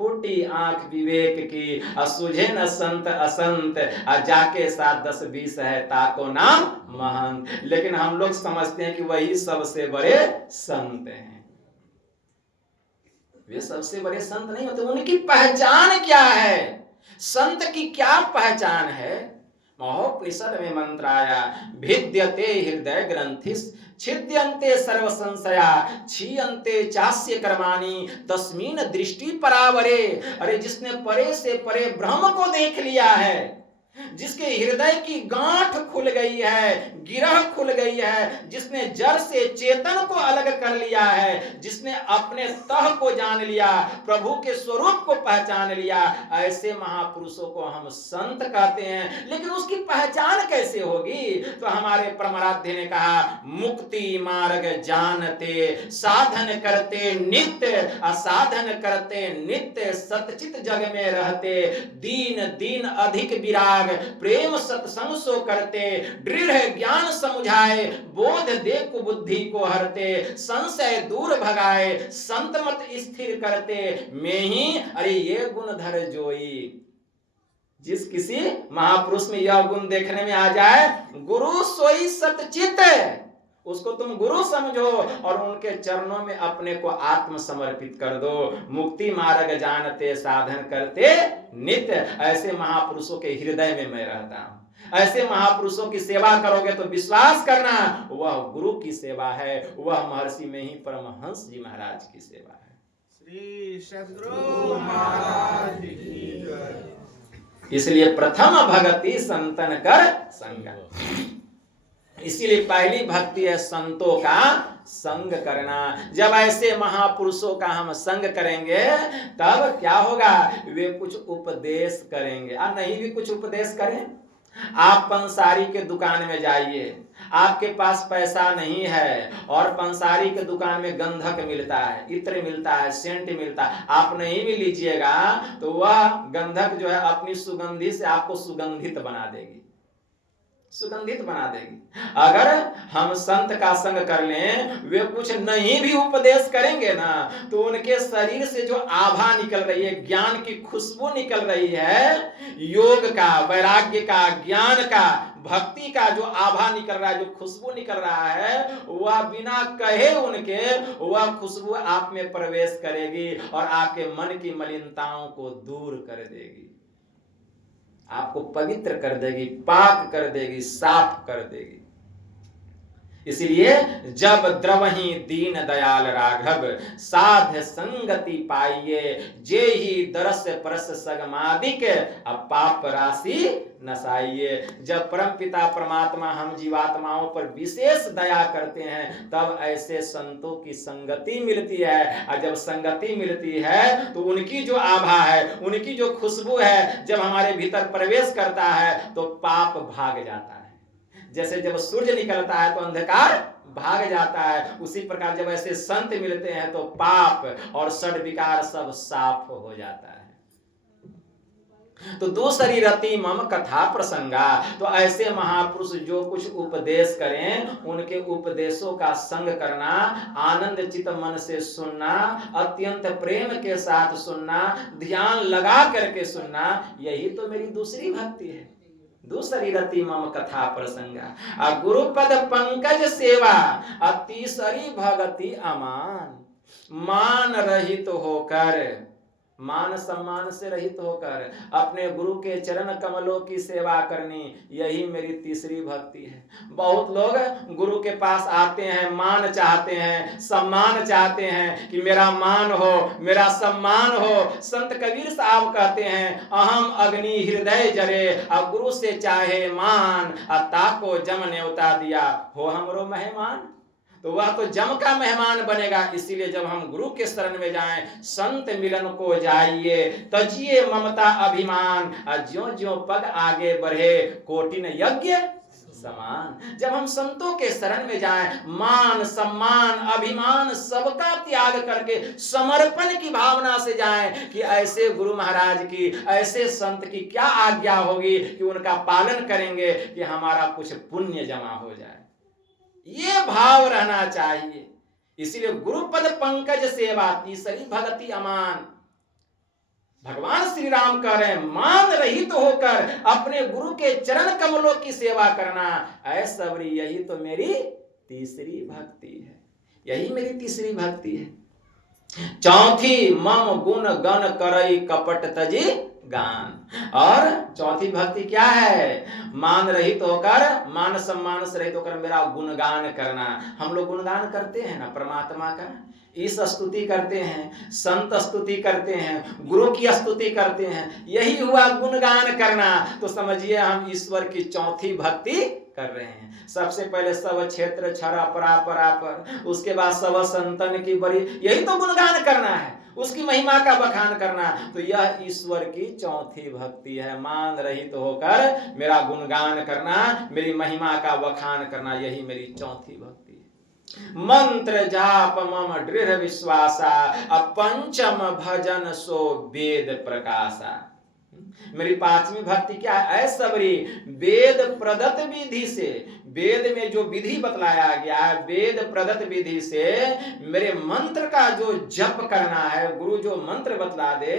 फूटी आंख विवेक की, सूझे न संत असंत, जाके 7-10-20 है ताको नाम महंत। लेकिन हम लोग समझते हैं कि वही सबसे बड़े संत हैं। वे सबसे बड़े संत नहीं होते। उनकी पहचान क्या है? संत की क्या पहचान है? महोपनिषद में मंत्र आया, भिद्यते हृदय ग्रंथिस छिद्यन्ते सर्व संशया क्षीयन्ते चास्य कर्माणि तस्मीन दृष्टि परावरे। अरे जिसने परे से परे ब्रह्म को देख लिया है, जिसके हृदय की गांठ खुल गई है, गिरह खुल गई है, जिसने जड़ से चेतन को अलग कर लिया है, जिसने अपने तह को जान लिया, प्रभु के स्वरूप को पहचान लिया, ऐसे महापुरुषों को हम संत कहते हैं। लेकिन उसकी पहचान कैसे होगी? तो हमारे परमाराध्य ने कहा, मुक्ति मार्ग जानते साधन करते नित्य, असाधन करते नित्य, सतचित जग में रहते दीन दीन अधिक विराग, प्रेम सत्संग सो करते, दृढ़ ज्ञान समुझाए, बोध दे कुबुद्धि को हरते, संशय दूर भगाए, संत मत स्थिर करते, में ही अरे ये गुण धर जोई। जिस किसी महापुरुष में यह गुण देखने में आ जाए, गुरु सोई सतचित, उसको तुम गुरु समझो और उनके चरणों में अपने को आत्म समर्पित कर दो। मुक्ति मार्ग जानते साधन करते नित्य, ऐसे महापुरुषों के हृदय में मैं रहता हूं। ऐसे महापुरुषों की सेवा करोगे तो विश्वास करना वह गुरु की सेवा है, वह महर्षि में ही परमहंस जी महाराज की सेवा है। श्री सद्गुरु महाराज की जय। इसलिए प्रथम भक्ति संतन कर संग, इसीलिए पहली भक्ति है संतों का संग करना। जब ऐसे महापुरुषों का हम संग करेंगे तब क्या होगा, वे कुछ उपदेश करेंगे। और नहीं भी कुछ उपदेश करें, आप पंसारी के दुकान में जाइए, आपके पास पैसा नहीं है और पंसारी के दुकान में गंधक मिलता है, इत्र मिलता है, सेंट मिलता है, आप नहीं भी लीजिएगा तो वह गंधक जो है अपनी सुगंधी से आपको सुगंधित बना देगी, सुगंधित बना देगी। अगर हम संत का संग कर लें, वे कुछ नहीं भी उपदेश करेंगे ना तो उनके शरीर से जो आभा निकल रही है, ज्ञान की खुशबू निकल रही है, योग का, वैराग्य का, ज्ञान का, भक्ति का जो आभा निकल रहा है, जो खुशबू निकल रहा है, वह बिना कहे उनके वह खुशबू आप में प्रवेश करेगी और आपके मन की मलिनताओं को दूर कर देगी, आपको पवित्र कर देगी, पाक कर देगी, साफ कर देगी। इसलिए जब द्रवही दीन दयाल राघव, साध संगति पाइये, जे ही दरस परस सगमादिक, अब पाप राशि नसाइये। जब परम पिता परमात्मा हम जीवात्माओं पर विशेष दया करते हैं तब ऐसे संतों की संगति मिलती है, और जब संगति मिलती है तो उनकी जो आभा है, उनकी जो खुशबू है, जब हमारे भीतर प्रवेश करता है तो पाप भाग जाता है। जैसे जब सूर्य निकलता है तो अंधकार भाग जाता है, उसी प्रकार जब ऐसे संत मिलते हैं तो पाप और षड विकार सब साफ हो जाता है। तो दूसरी रति मम कथा प्रसंगा, तो ऐसे महापुरुष जो कुछ उपदेश करें उनके उपदेशों का संग करना, आनंद चित मन से सुनना, अत्यंत प्रेम के साथ सुनना, ध्यान लगा करके सुनना, यही तो मेरी दूसरी भक्ति है। दूसरी रति मम कथा प्रसंगा, गुरुपद पंकज सेवा, तीसरी भगति अमान, मान रहित होकर, मान सम्मान से रहित होकर अपने गुरु के चरण कमलों की सेवा करनी, यही मेरी तीसरी भक्ति है। बहुत लोग गुरु के पास आते हैं, मान चाहते हैं, सम्मान चाहते हैं कि मेरा मान हो, मेरा सम्मान हो। संत कबीर साहब कहते हैं, अहम अग्नि हृदय जरे, अब गुरु से चाहे मान, ताको जम न्योता दिया, हो हमरो मेहमान। तो वह तो जम का मेहमान बनेगा। इसीलिए जब हम गुरु के शरण में जाएं, संत मिलन को जाइए, तजिए ममता अभिमान, ज्यों ज्यों पग आगे बढ़े कोटिन यज्ञ समान। जब हम संतों के शरण में जाएं, मान सम्मान अभिमान सबका त्याग करके समर्पण की भावना से जाएं कि ऐसे गुरु महाराज की, ऐसे संत की क्या आज्ञा होगी कि उनका पालन करेंगे कि हमारा कुछ पुण्य जमा हो जाए, ये भाव रहना चाहिए। इसीलिए गुरुपद पंकज सेवा, तीसरी भक्ति अमान। भगवान श्री राम कह रहे हैं, मान रहित होकर अपने गुरु के चरण कमलों की सेवा करना, ऐसा यही तो मेरी तीसरी भक्ति है, यही मेरी तीसरी भक्ति है। चौथी मम गुण गण करई कपट तजी गान, और चौथी भक्ति क्या है, मान रहित होकर, मान सम्मान से रहित होकर मेरा गुणगान करना। हम लोग गुणगान करते हैं ना परमात्मा का, इस स्तुति करते हैं, संत स्तुति करते हैं, गुरु की स्तुति करते हैं, यही हुआ गुणगान करना। तो समझिए हम ईश्वर की चौथी भक्ति कर रहे हैं। सबसे पहले सब क्षेत्र छरा परा परापर, उसके बाद सब संतन की बड़ी, यही तो गुणगान करना है, उसकी महिमा का बखान करना। तो यह ईश्वर की चौथी भक्ति है, मान रहित होकर मेरा गुणगान करना, मेरी महिमा का बखान करना, यही मेरी चौथी भक्ति है। मंत्र जाप मम दृढ़ विश्वासा, पंचम भजन सो वेद प्रकाशा। मेरी पांचवी भक्ति क्या है? ऐसबरी वेद प्रदत्त विधि से, वेद में जो विधि बतलाया गया है, वेद प्रदत्त विधि से मेरे मंत्र का जो जप करना है, गुरु जो मंत्र बतला दे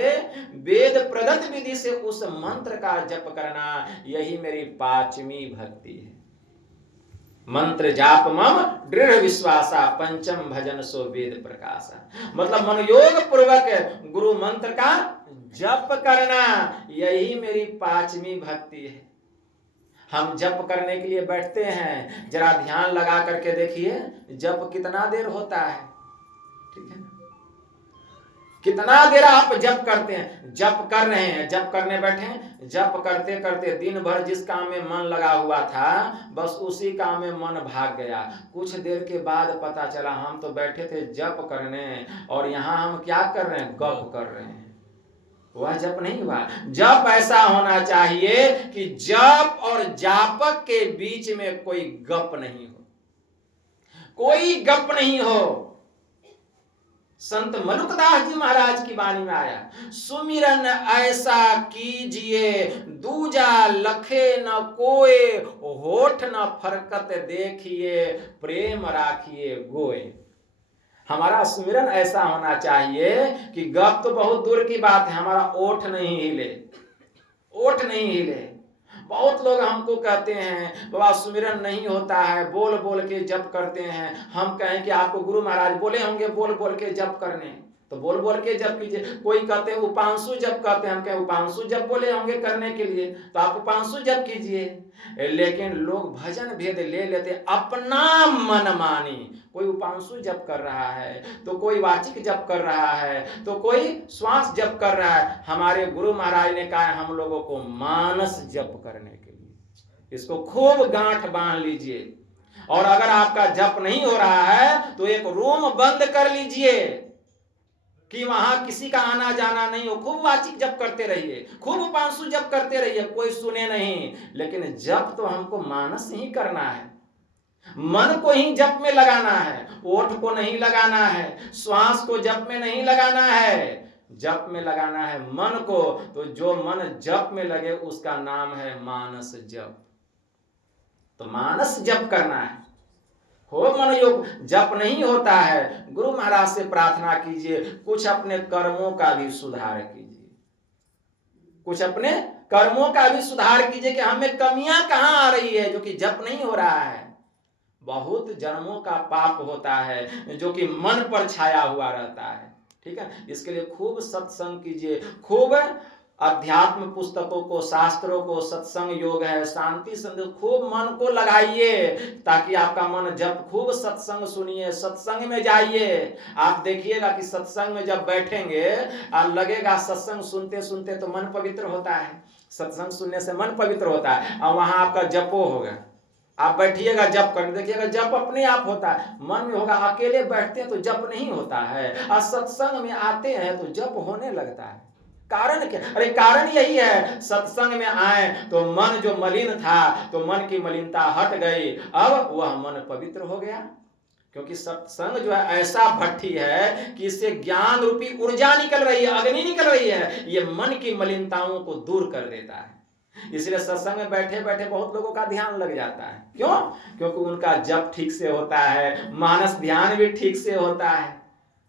वेद प्रदत्त विधि से उस मंत्र का जप करना, यही मेरी पांचवी भक्ति है। मंत्र जाप मम दृढ़ विश्वासा, पंचम भजन सो वेद प्रकाशा। मतलब मनोयोग पूर्वक गुरु मंत्र का जप करना, यही मेरी पांचवी भक्ति है। हम जप करने के लिए बैठते हैं, जरा ध्यान लगा करके देखिए जप कितना देर होता है, ठीक है ना? कितना देर आप जप करते हैं? जप कर रहे हैं, जप करने बैठे हैं, जप करते करते दिन भर जिस काम में मन लगा हुआ था बस उसी काम में मन भाग गया। कुछ देर के बाद पता चला हम तो बैठे थे जप करने और यहाँ हम क्या कर रहे हैं? गप कर रहे हैं। वह जप नहीं हुआ। जप ऐसा होना चाहिए कि जप और जापक के बीच में कोई गप नहीं हो, कोई गप नहीं हो। संत मलुकदास जी महाराज की वाणी में आया, सुमिरन ऐसा कीजिए दूजा लखे न कोय, होठ न फरकत देखिए प्रेम राखिए गोय। हमारा सुमिरन ऐसा होना चाहिए कि गप तो बहुत दूर की बात है, हमारा ओठ नहीं हिले, ओठ नहीं हिले। बहुत लोग हमको कहते हैं बाबा सुमिरन नहीं होता है, बोल बोल के जप करते हैं। हम कहें कि आपको गुरु महाराज बोले होंगे बोल बोल के जप करने, तो बोल बोल के जप कीजिए। कोई कहते हैं उपांशु जप करते हैं, हम कहें उपांशु जप बोले होंगे करने के लिए, तो आप उपांशु जप कीजिए। लेकिन लोग भजन भेद ले लेते अपना मन मानी। कोई उपांशु जप कर रहा है, तो कोई वाचिक जप कर रहा है, तो कोई श्वास जप कर रहा है। हमारे गुरु महाराज ने कहा हम लोगों को मानस जप करने के लिए। इसको खूब गांठ बांध लीजिए। और अगर आपका जप नहीं हो रहा है तो एक रूम बंद कर लीजिए कि वहां किसी का आना जाना नहीं हो। खूब वाचिक जप करते रहिए, खूब उपांशु जप करते रहिए, कोई सुने नहीं। लेकिन जप तो हमको मानस ही करना है, मन को ही जप में लगाना है, ओठ को नहीं लगाना है, श्वास को जप में नहीं लगाना है, जप में लगाना है मन को। तो जो मन जप में लगे उसका नाम है मानस जप। तो मानस जप करना है, हो मनोयोग। जप नहीं होता है, गुरु महाराज से प्रार्थना कीजिए, कुछ अपने कर्मों का भी सुधार कीजिए, कुछ अपने कर्मों का भी सुधार कीजिए कि हमें कमियां कहां आ रही है जो कि जप नहीं हो रहा है। बहुत जन्मों का पाप होता है जो कि मन पर छाया हुआ रहता है, ठीक है। इसके लिए खूब सत्संग कीजिए, खूब अध्यात्म पुस्तकों को, शास्त्रों को, सत्संग योग है, शांति संदेश खूब मन को लगाइए ताकि आपका मन जब खूब सत्संग सुनिए, सत्संग में जाइए। आप देखिएगा कि सत्संग में जब बैठेंगे और लगेगा सत्संग सुनते सुनते तो मन पवित्र होता है, सत्संग सुनने से मन पवित्र होता है और वहां आपका जपो होगा। आप बैठिएगा जप करने, देखिएगा जप अपने आप होता है, मन में होगा। अकेले बैठते हैं तो जप नहीं होता है, और सत्संग में आते हैं तो जप होने लगता है। कारण क्या? अरे कारण यही है, सत्संग में आए तो मन जो मलिन था तो मन की मलिनता हट गई, अब वह मन पवित्र हो गया। क्योंकि सत्संग जो है ऐसा भट्टी है कि इससे ज्ञान रूपी ऊर्जा निकल रही है, अग्नि निकल रही है, ये मन की मलिनताओं को दूर कर देता है। इसलिए सत्संग में बैठे बैठे बहुत लोगों का ध्यान लग जाता है। क्यों? क्योंकि उनका जप ठीक से होता है, मानस ध्यान भी ठीक से होता है।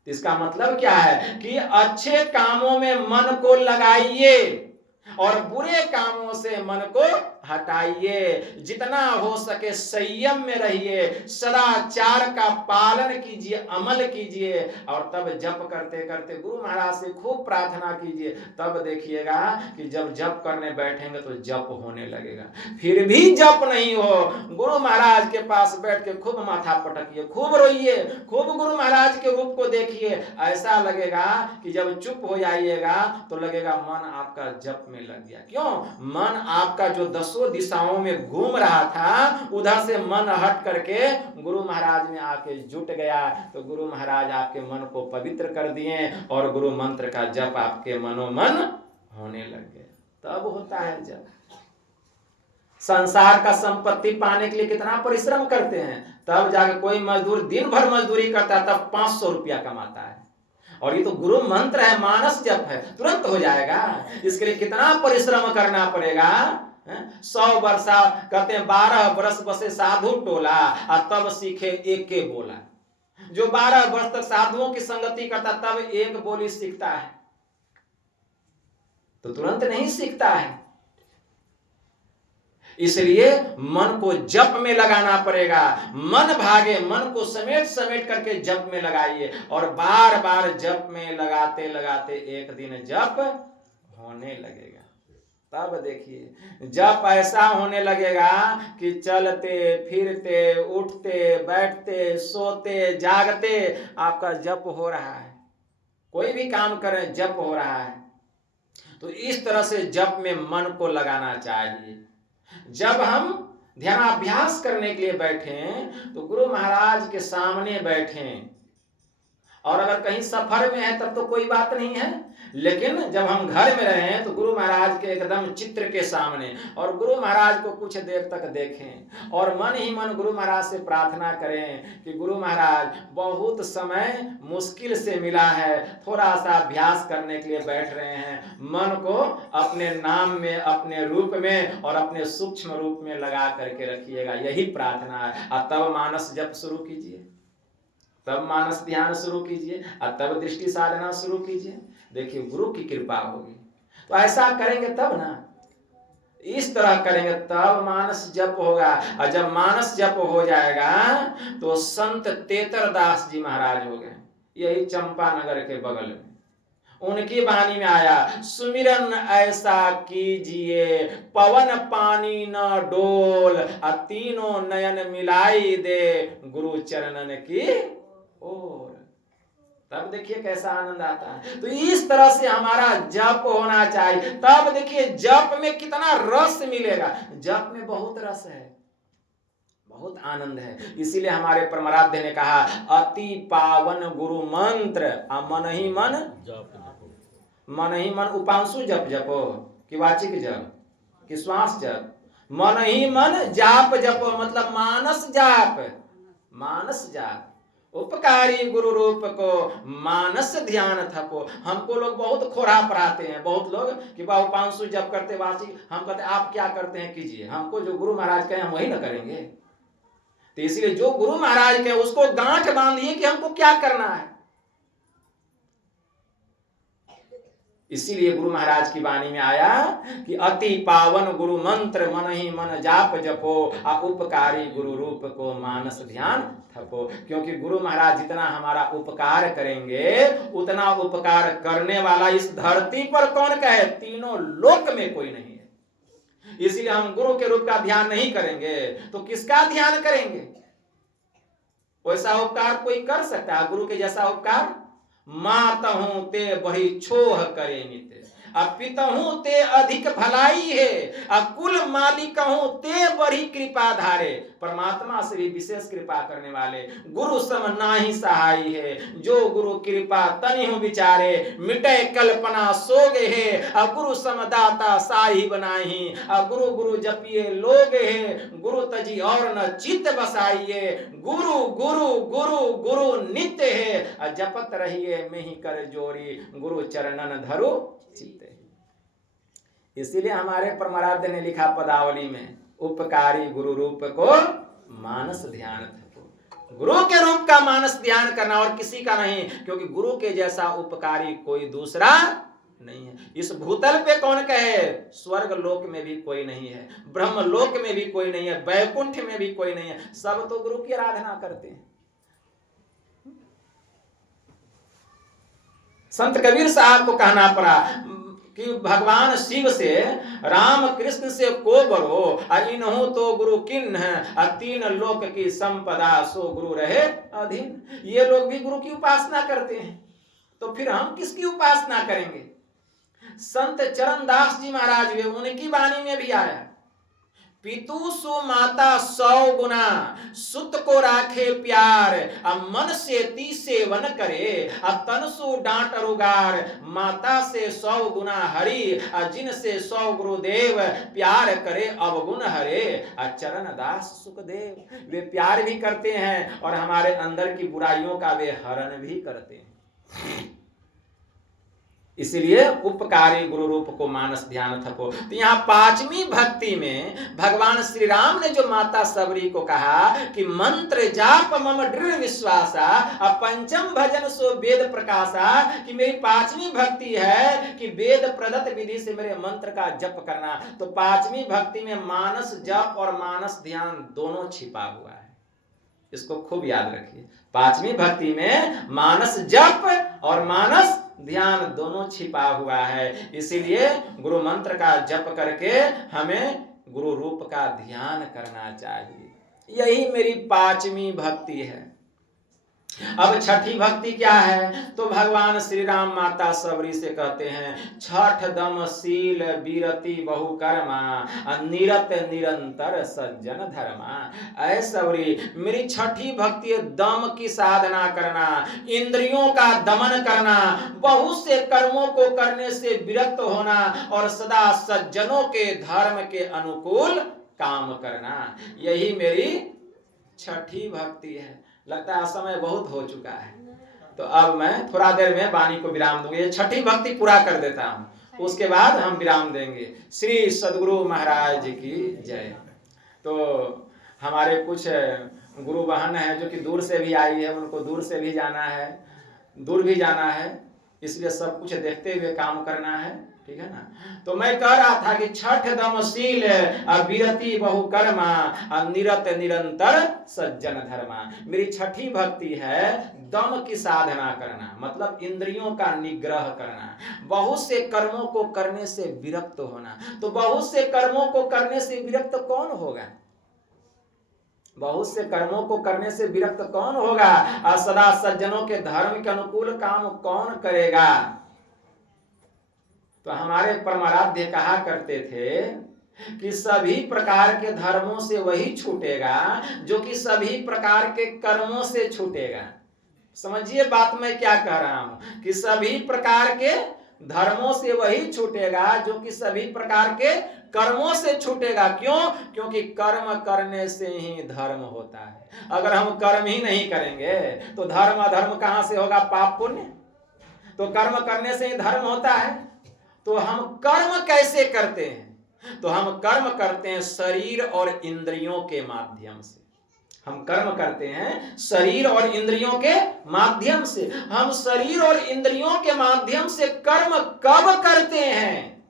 इसका मतलब क्या है कि अच्छे कामों में मन को लगाइए और बुरे कामों से मन को हटाइए। जितना हो सके संयम में रहिए, सदाचार का पालन कीजिए, अमल कीजिए, और तब जप करते करते गुरु महाराज से खूब प्रार्थना कीजिए। तब देखिएगा कि जब जप करने बैठेंगे तो जप होने लगेगा। फिर भी जप नहीं हो, गुरु महाराज के पास बैठ के खूब माथा पटकिए, खूब रोइए, खूब गुरु महाराज के रूप को देखिए। ऐसा लगेगा कि जब चुप हो जाइएगा तो लगेगा मन आपका जप में लग गया। क्यों? मन आपका जो दसों दिशाओं में घूम रहा था, उधर से मन हट करके गुरु महाराज में आके जुट गया। तो गुरु महाराज आपके मन को पवित्र कर दिए और गुरु मंत्र का जप आपके मनोमन होने लग गए। तब होता है जप। संसार का संपत्ति पाने के लिए कितना परिश्रम करते हैं, तब जाके कोई मजदूर दिन भर मजदूरी करता है तब 500 रुपया कमाता है। और ये तो गुरु मंत्र है, मानस जप है, तुरंत हो जाएगा। इसके लिए कितना परिश्रम करना पड़ेगा। 100 वर्षा कहते हैं 12 वर्ष बसे साधु टोला और तब सीखे एक के बोला। जो 12 वर्ष तक साधुओं की संगति करता तब एक बोली सीखता है, तो तुरंत नहीं सीखता है। इसलिए मन को जप में लगाना पड़ेगा। मन भागे, मन को समेट समेट करके जप में लगाइए और बार बार जप में लगाते लगाते एक दिन जप होने लगेगा। तब देखिए जप ऐसा होने लगेगा कि चलते फिरते उठते बैठते सोते जागते आपका जप हो रहा है। कोई भी काम करें जप हो रहा है। तो इस तरह से जप में मन को लगाना चाहिए। जब हम ध्यानाभ्यास करने के लिए बैठें तो गुरु महाराज के सामने बैठें, और अगर कहीं सफर में है तब तो कोई बात नहीं है, लेकिन जब हम घर में रहें तो गुरु महाराज के एकदम चित्र के सामने, और गुरु महाराज को कुछ देर तक देखें और मन ही मन गुरु महाराज से प्रार्थना करें कि गुरु महाराज बहुत समय मुश्किल से मिला है, थोड़ा सा अभ्यास करने के लिए बैठ रहे हैं, मन को अपने नाम में, अपने रूप में और अपने सूक्ष्म रूप में लगा करके रखिएगा। यही प्रार्थना है। और तब मानस जप शुरू कीजिए, तब मानस ध्यान शुरू कीजिए और तब दृष्टि साधना शुरू कीजिए। देखिए गुरु की कृपा होगी। तो ऐसा करेंगे तब ना, इस तरह करेंगे तब मानस जप होगा। और जब मानस जप हो जाएगा तो संत तेतर दास जी महाराज हो गए, यही चंपानगर के बगल में। उनकी वाणी में आया, सुमिरन ऐसा कीजिए पवन पानी न डोल, और तीनों नयन मिलाई दे गुरु चरणन की ओर। तब देखिए कैसा आनंद आता है। तो इस तरह से हमारा जप होना चाहिए। तब देखिए जप में कितना रस मिलेगा। जप में बहुत रस है, बहुत आनंद है। इसीलिए हमारे परमाराध्य ने कहा, अति पावन गुरु मंत्र मन ही मन जप, मन ही मन उपांशु जप जपो कि वाचिक जप कि श्वास जप, मन ही मन जाप जपो, मतलब मानस जाप, मानस जाप। उपकारी गुरु रूप को मानस ध्यान थपो। हमको लोग बहुत खोरा पढ़ाते हैं, बहुत लोग कि बाबू 500 जप करते वाचिक, हम कहते आप क्या करते हैं कीजिए, हमको जो गुरु महाराज कहे हम वही ना करेंगे। तो इसलिए जो गुरु महाराज कहे उसको गांठ बांधिए कि हमको क्या करना है। इसीलिए गुरु महाराज की वाणी में आया कि अति पावन गुरु मंत्र मन ही मन जाप जपो, आ उपकारी गुरु रूप को मानस ध्यान थपो। क्योंकि गुरु महाराज जितना हमारा उपकार करेंगे उतना उपकार करने वाला इस धरती पर कौन कहे, तीनों लोक में कोई नहीं है। इसीलिए हम गुरु के रूप का ध्यान नहीं करेंगे तो किसका ध्यान करेंगे। वैसा उपकार कोई कर सकता है गुरु के जैसा उपकार? मातहूं ते बड़ी छोह करे नित, पितहूं ते अधिक भलाई है, कुल मालिकहूं ते बड़ी कृपा धारे। परमात्मा से भी विशेष कृपा करने वाले गुरु सम नाही सहाय है। जो गुरु कृपा तनिहु विचारे, मिटे कल्पना सोगे है, गुरु समदाता साही बनाही। गुरु गुरु जपिए लोग है, गुरु तजी और न चित्त बसाइए। गुरु गुरु गुरु गुरु नित्य है, जपत रहिए में ही कर जोरी, गुरु चरणन धरो चित्त। इसीलिए हमारे परमाराध्य ने लिखा पदावली में, उपकारी गुरु रूप को मानस ध्यान थको। गुरु के रूप का मानस ध्यान करना और किसी का नहीं, क्योंकि गुरु के जैसा उपकारी कोई दूसरा नहीं है। इस भूतल पे कौन कहे, स्वर्ग लोक में भी कोई नहीं है, ब्रह्म लोक में भी कोई नहीं है, वैकुंठ में भी कोई नहीं है। सब तो गुरु की आराधना करते हैं। संत कबीर साहब को कहना पड़ा कि भगवान शिव से, राम कृष्ण से को बरो, इन्हू तो गुरु किन्ह, तीन लोक की संपदा सो गुरु रहे अधीन। ये लोग भी गुरु की उपासना करते हैं, तो फिर हम किसकी उपासना करेंगे। संत चरणदास जी महाराज वे, उनकी वाणी में भी आया, पितु सु माता 100 गुना, सुत को राखे प्यार, मन से 30 सेवन करे, तन सु डांट रुगार। माता से 100 गुना हरि, जिन से 100 गुरुदेव, प्यार करे अवगुण हरे, चरण दास सुखदेव। वे प्यार भी करते हैं और हमारे अंदर की बुराइयों का वे हरण भी करते हैं। इसलिए उपकारी गुरु रूप को मानस ध्यान थको। तो यहाँ पांचवी भक्ति में भगवान श्री राम ने जो माता सबरी को कहा कि मंत्र जाप मम दृढ़ विश्वासा, अब पंचम भजन सो वेद प्रकाशा, कि मेरी पांचवी भक्ति है कि वेद प्रदत्त विधि से मेरे मंत्र का जप करना। तो पांचवी भक्ति में मानस जप और मानस ध्यान दोनों छिपा हुआ है, इसको खूब याद रखिए। पांचवी भक्ति में मानस जप और मानस ध्यान दोनों छिपा हुआ है। इसीलिए गुरु मंत्र का जप करके हमें गुरु रूप का ध्यान करना चाहिए। यही मेरी पांचवी भक्ति है। अब छठी भक्ति क्या है? तो भगवान श्री राम माता सबरी से कहते हैं, छठ दम शील बीरति बहुकर्मा, निरत निरंतर सज्जन धर्मा। ऐ सबरी, मेरी छठी भक्ति है दम की साधना करना, इंद्रियों का दमन करना, बहुत से कर्मों को करने से विरक्त होना और सदा सज्जनों के धर्म के अनुकूल काम करना। यही मेरी छठी भक्ति है। लगता है समय बहुत हो चुका है, तो अब मैं थोड़ा देर में वाणी को विराम दूंगा। ये छठी भक्ति पूरा कर देता हूँ, उसके बाद हम विराम देंगे। श्री सदगुरु महाराज की जय। तो हमारे कुछ गुरु बहन है जो कि दूर से भी आई है, उनको दूर से भी जाना है, दूर भी जाना है, इसलिए सब कुछ देखते हुए काम करना है, ठीक है ना। तो मैं कह रहा था कि छठ दम शील बीरति बहुकर्मा, निरत निरंतर सज्जन धर्मा। मेरी छठी भक्ति है दम की साधना करना, मतलब इंद्रियों का निग्रह करना, बहुत से कर्मों को करने से विरक्त होना। तो बहुत से कर्मों को करने से विरक्त कौन होगा? बहुत से कर्मों को करने से विरक्त कौन होगा? और सदा सज्जनों के धर्म के अनुकूल काम कौन करेगा? तो हमारे परमाराध्य कहा करते थे कि सभी प्रकार के धर्मों से वही छूटेगा जो कि सभी प्रकार के कर्मों से छूटेगा। समझिए बात मैं क्या कह रहा हूं, कि सभी प्रकार के धर्मों से वही छूटेगा जो कि सभी प्रकार के कर्मों से छूटेगा। क्यों? क्योंकि कर्म करने से ही धर्म होता है। अगर हम कर्म ही नहीं करेंगे तो धर्म अधर्म कहां से होगा? पाप पुण्य। तो कर्म करने से ही धर्म होता है। तो हम कर्म कैसे करते हैं? तो हम कर्म करते हैं शरीर और इंद्रियों के माध्यम से। हम कर्म करते हैं शरीर और इंद्रियों के माध्यम से। हम शरीर और इंद्रियों के माध्यम से कर्म कब करते हैं?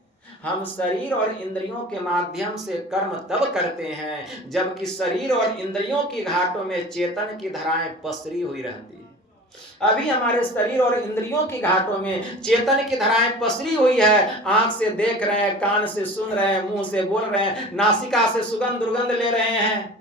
हम शरीर और इंद्रियों के माध्यम से कर्म तब करते हैं जबकि शरीर और इंद्रियों की घाटों में चेतन की धाराएं पसरी हुई रहती है। अभी हमारे शरीर और इंद्रियों की घाटों में चेतन की धाराएं पसरी हुई है। आंख से देख रहे हैं, कान से सुन रहे हैं, मुंह से बोल रहे हैं, नासिका से सुगंध दुर्गंध ले रहे हैं।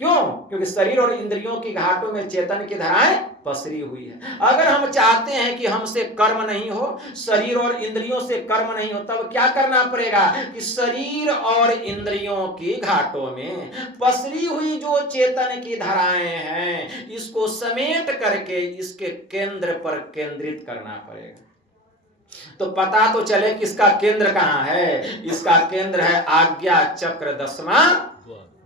क्यों? क्योंकि शरीर और इंद्रियों की घाटों में चेतन की धाराएं पसरी हुई है। अगर हम चाहते हैं कि हमसे कर्म नहीं हो, शरीर और इंद्रियों से कर्म नहीं हो, तब क्या करना पड़ेगा? कि शरीर और इंद्रियों की घाटों में पसरी हुई जो चेतन की धाराएं हैं, इसको समेट करके इसके केंद्र पर केंद्रित करना पड़ेगा। तो पता तो चले कि इसका केंद्र कहां है। इसका केंद्र है आज्ञा चक्र 10वां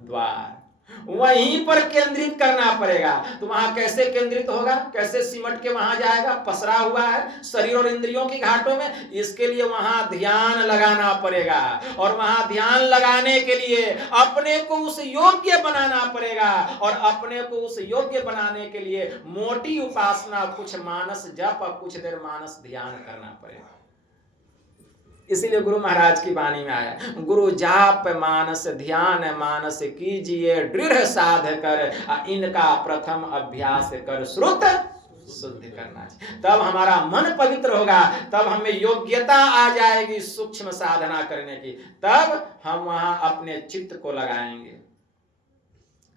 द्वार, वहीं पर केंद्रित करना पड़ेगा। तो वहां कैसे केंद्रित होगा? कैसे सिमट के वहां जाएगा? पसरा हुआ है शरीर और इंद्रियों की घाटों में। इसके लिए वहां ध्यान लगाना पड़ेगा, और वहां ध्यान लगाने के लिए अपने को उस योग्य बनाना पड़ेगा, और अपने को उस योग्य बनाने के लिए मोटी उपासना, कुछ मानस जप और कुछ देर मानस ध्यान करना पड़ेगा। इसीलिए गुरु महाराज की वाणी में आया, गुरु जाप मानस ध्यान मानस कीजिए, दृढ़ साध कर इनका प्रथम अभ्यास कर श्रुत शुद्ध करना चाहिए। तब हमारा मन पवित्र होगा, तब हमें योग्यता आ जाएगी सूक्ष्म साधना करने की। तब हम वहां अपने चित्त को लगाएंगे,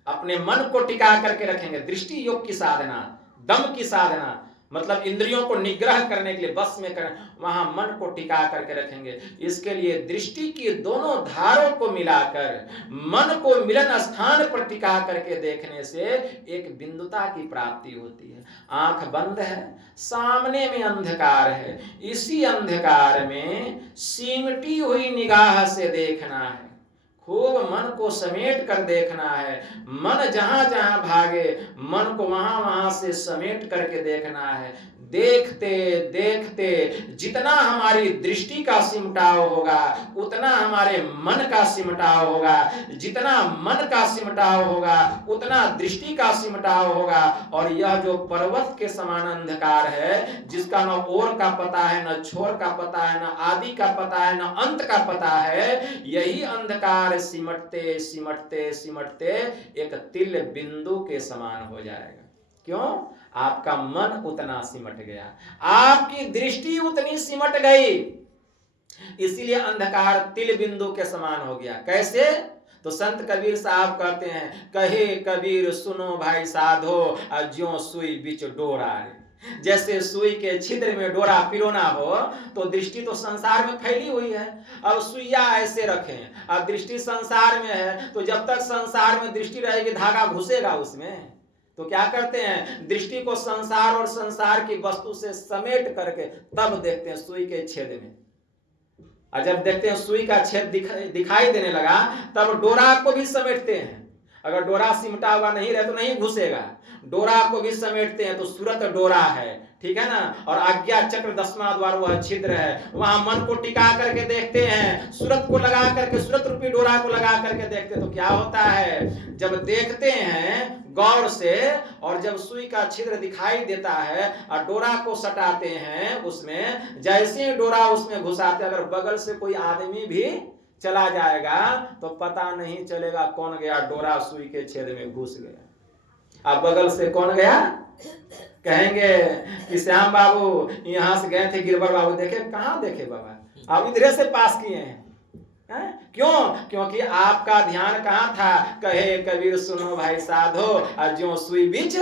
अपने मन को टिका करके रखेंगे। दृष्टि योग की साधना, दम की साधना, मतलब इंद्रियों को निग्रह करने के लिए, बस में कर, वहां मन को टिका करके रखेंगे। इसके लिए दृष्टि की दोनों धारों को मिलाकर मन को मिलन स्थान पर टिका करके देखने से एक बिंदुता की प्राप्ति होती है। आंख बंद है, सामने में अंधकार है, इसी अंधकार में सिमटी हुई निगाह से देखना है। खूब मन को समेट कर देखना है। मन जहां जहां भागे, मन को वहां वहां से समेट करके देखना है। देखते देखते जितना हमारी दृष्टि का सिमटाव होगा उतना हमारे मन का सिमटाव होगा, जितना मन का सिमटाव होगा उतना दृष्टि का सिमटाव होगा। और यह जो पर्वत के समान अंधकार है, जिसका न ओर का पता है, न छोर का पता है, न आदि का पता है, न अंत का पता है, यही अंधकार सिमटते सिमटते सिमटते एक तिल बिंदु के समान हो जाएगा। क्यों? आपका मन उतना सिमट गया, आपकी दृष्टि उतनी सिमट गई, इसीलिए अंधकार तिल बिंदु के समान हो गया। कैसे? तो संत कबीर साहब कहते हैं, कहे कबीर सुनो भाई साधो, ज्यों सुई बिच डोरा। जैसे सुई के छिद्र में डोरा पिरोना हो तो दृष्टि तो संसार में फैली हुई है, अब सुइया ऐसे रखें, अब दृष्टि संसार में है, तो जब तक संसार में दृष्टि रहेगी धागा घुसेगा उसमें। तो क्या करते हैं, दृष्टि को संसार और संसार की वस्तु से समेट करके तब देखते हैं सुई के छेद में। और जब देखते हैं सुई का छेद दिखाई देने लगा तब डोरा को भी समेटते हैं। अगर डोरा सिमटा हुआ नहीं रहे तो नहीं घुसेगा, डोरा को भी समेटते हैं। तो सूरत डोरा है, ठीक है ना, और आज्ञा चक्र 10वां द्वार वह छिद्र है, वहां मन को टिका करके देखते हैं, सूरत को लगा करके, सूरत रूपी डोरा को लगा करके देखते। तो क्या होता है, जब देखते हैं गौर से और जब सुई का छिद्र दिखाई देता है और डोरा को सटाते हैं उसमें, जैसे डोरा उसमें घुसाते, अगर बगल से कोई आदमी भी चला जाएगा तो पता नहीं चलेगा कौन गया, डोरा सुई के छेद में घुस गया। अब बगल से कौन गया, कहेंगे कि श्याम बाबू यहां से गए थे, गिरबर बाबू देखे, कहां देखे बाबा, आप इधर से पास किए हैं। क्यों? क्योंकि आपका ध्यान कहां था, कहे कबीर सुनो भाई साधो, और ज्यों सुई बीच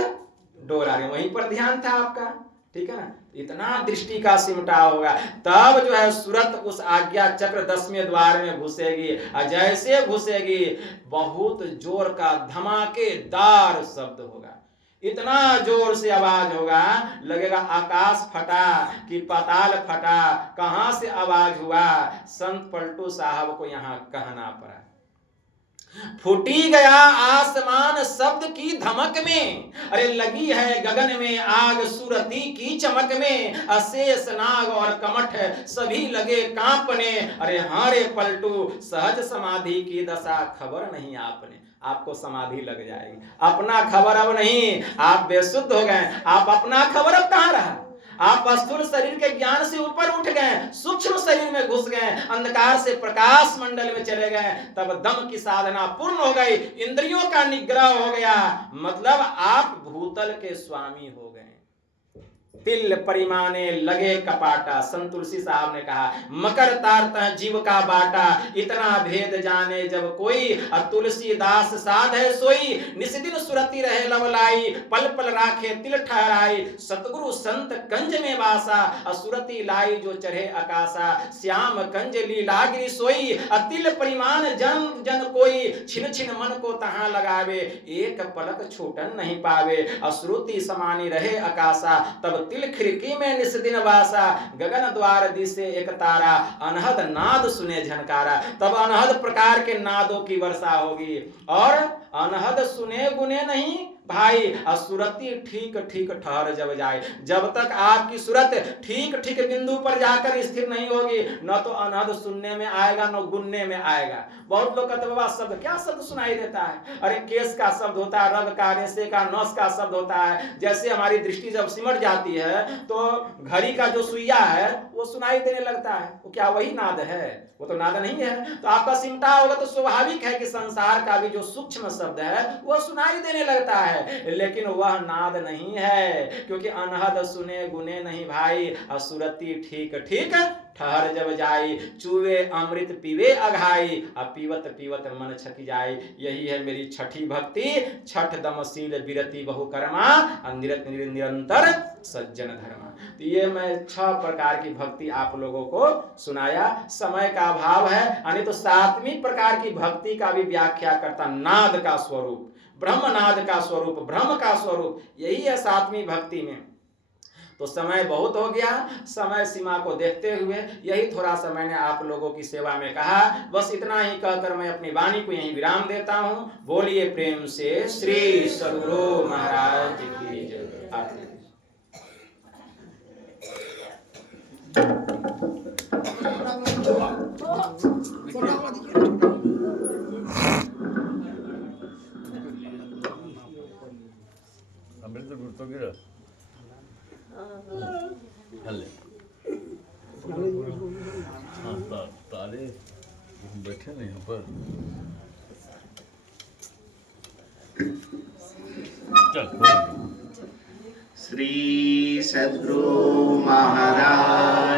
डोरा, वहीं पर ध्यान था आपका, ठीक है ना। इतना दृष्टि का सिमटाव होगा तब जो है सूरत उस आज्ञा चक्र 10वें द्वार में घुसेगी, और जैसे घुसेगी बहुत जोर का धमाकेदार शब्द होगा, इतना जोर से आवाज होगा, लगेगा आकाश फटा कि पाताल फटा, कहां से आवाज हुआ। संत पलटू साहब को यहां कहना पड़ा, फूटी गया आसमान शब्द की धमक में, अरे लगी है गगन में आग सुरती की चमक में, अशेष नाग और कमठ सभी लगे कांपने, अरे हारे पलटू सहज समाधि की दशा खबर नहीं आपने। आपको समाधि लग जाएगी, अपना खबर अब नहीं, आप बेसुध हो गए, आप अपना खबर अब कहां रहा, आप स्थूल शरीर के ज्ञान से ऊपर उठ गए, सूक्ष्म शरीर में घुस गए, अंधकार से प्रकाश मंडल में चले गए, तब दम की साधना पूर्ण हो गई, इंद्रियों का निग्रह हो गया, मतलब आप भूतल के स्वामी हो गए। तिल परिमाने लगे कपाटा, संत तुलसी साहब ने कहा, मकर तारता जीव का बाटा, इतना भेद जाने जब कोई, तुलसीदास साध है सोई, निस्दिन सुरति रहे लवलाई, पल पल राखे तिल ठहराई, सतगुरु संत कंज में वासा, असुरति लाई जो चढ़े आकाशा, श्याम कंज लीलागिरी सोई, तिल परिमाण जन जन कोई, छिन छिन मन को तहां लगावे, एक पलक छूटन नहीं पावे, असुरति समानी रहे आकाशा, तब तिल खिड़की में निस्दिन वासा, गगन द्वार दिसे एक तारा, अनहद नाद सुने झनकारा। तब अनहद प्रकार के नादों की वर्षा होगी, और अनहद सुने गुने नहीं भाई, असुरति ठीक ठीक ठहर जब जाए, जब तक आपकी सूरत ठीक ठीक बिंदु पर जाकर स्थिर नहीं होगी, न तो अनहद सुनने में आएगा न गुनने में आएगा। बहुत लोग कहते बाबा शब्द, क्या शब्द सुनाई देता है, अरे केस का शब्द होता है, रग का, रेशे का, नस का शब्द होता है। जैसे हमारी दृष्टि जब सिमट जाती है तो घड़ी का जो सुइया है वो सुनाई देने लगता है, वो क्या वही नाद है, वो तो नाद नहीं है। तो आपका सिमटा होगा तो स्वाभाविक है कि संसार का भी जो सूक्ष्म शब्द है वो सुनाई देने लगता है, लेकिन वह नाद नहीं है, क्योंकि अनहद सुने गुने नहीं भाई, असुरति ठीक ठीक ठहर जब जाई, चूवे अमृत पीवे अघाई, पीवत पीवत मन छकी जाए। यही है मेरी छठी भक्ति, छठ दमशील विरति बहुकर्मा, निरंतर सज्जन धर्मा। तो ये मैं 6 प्रकार की भक्ति आप लोगों को सुनाया, समय का अभाव है, यानी तो 7वीं प्रकार की भक्ति का भी व्याख्या करता, नाद का स्वरूप, ब्रह्मनाद का स्वरूप, ब्रह्म का स्वरूप, यही है 7वीं भक्ति में। तो समय बहुत हो गया, समय सीमा को देखते हुए यही थोड़ा सा मैंने आप लोगों की सेवा में कहा, बस इतना ही कहकर मैं अपनी वाणी को यहीं विराम देता हूं। बोलिए प्रेम से श्री सद्गुरु महाराज की जय। बैठे नहीं यहाँ पर। चल श्री सद्गुरु महाराज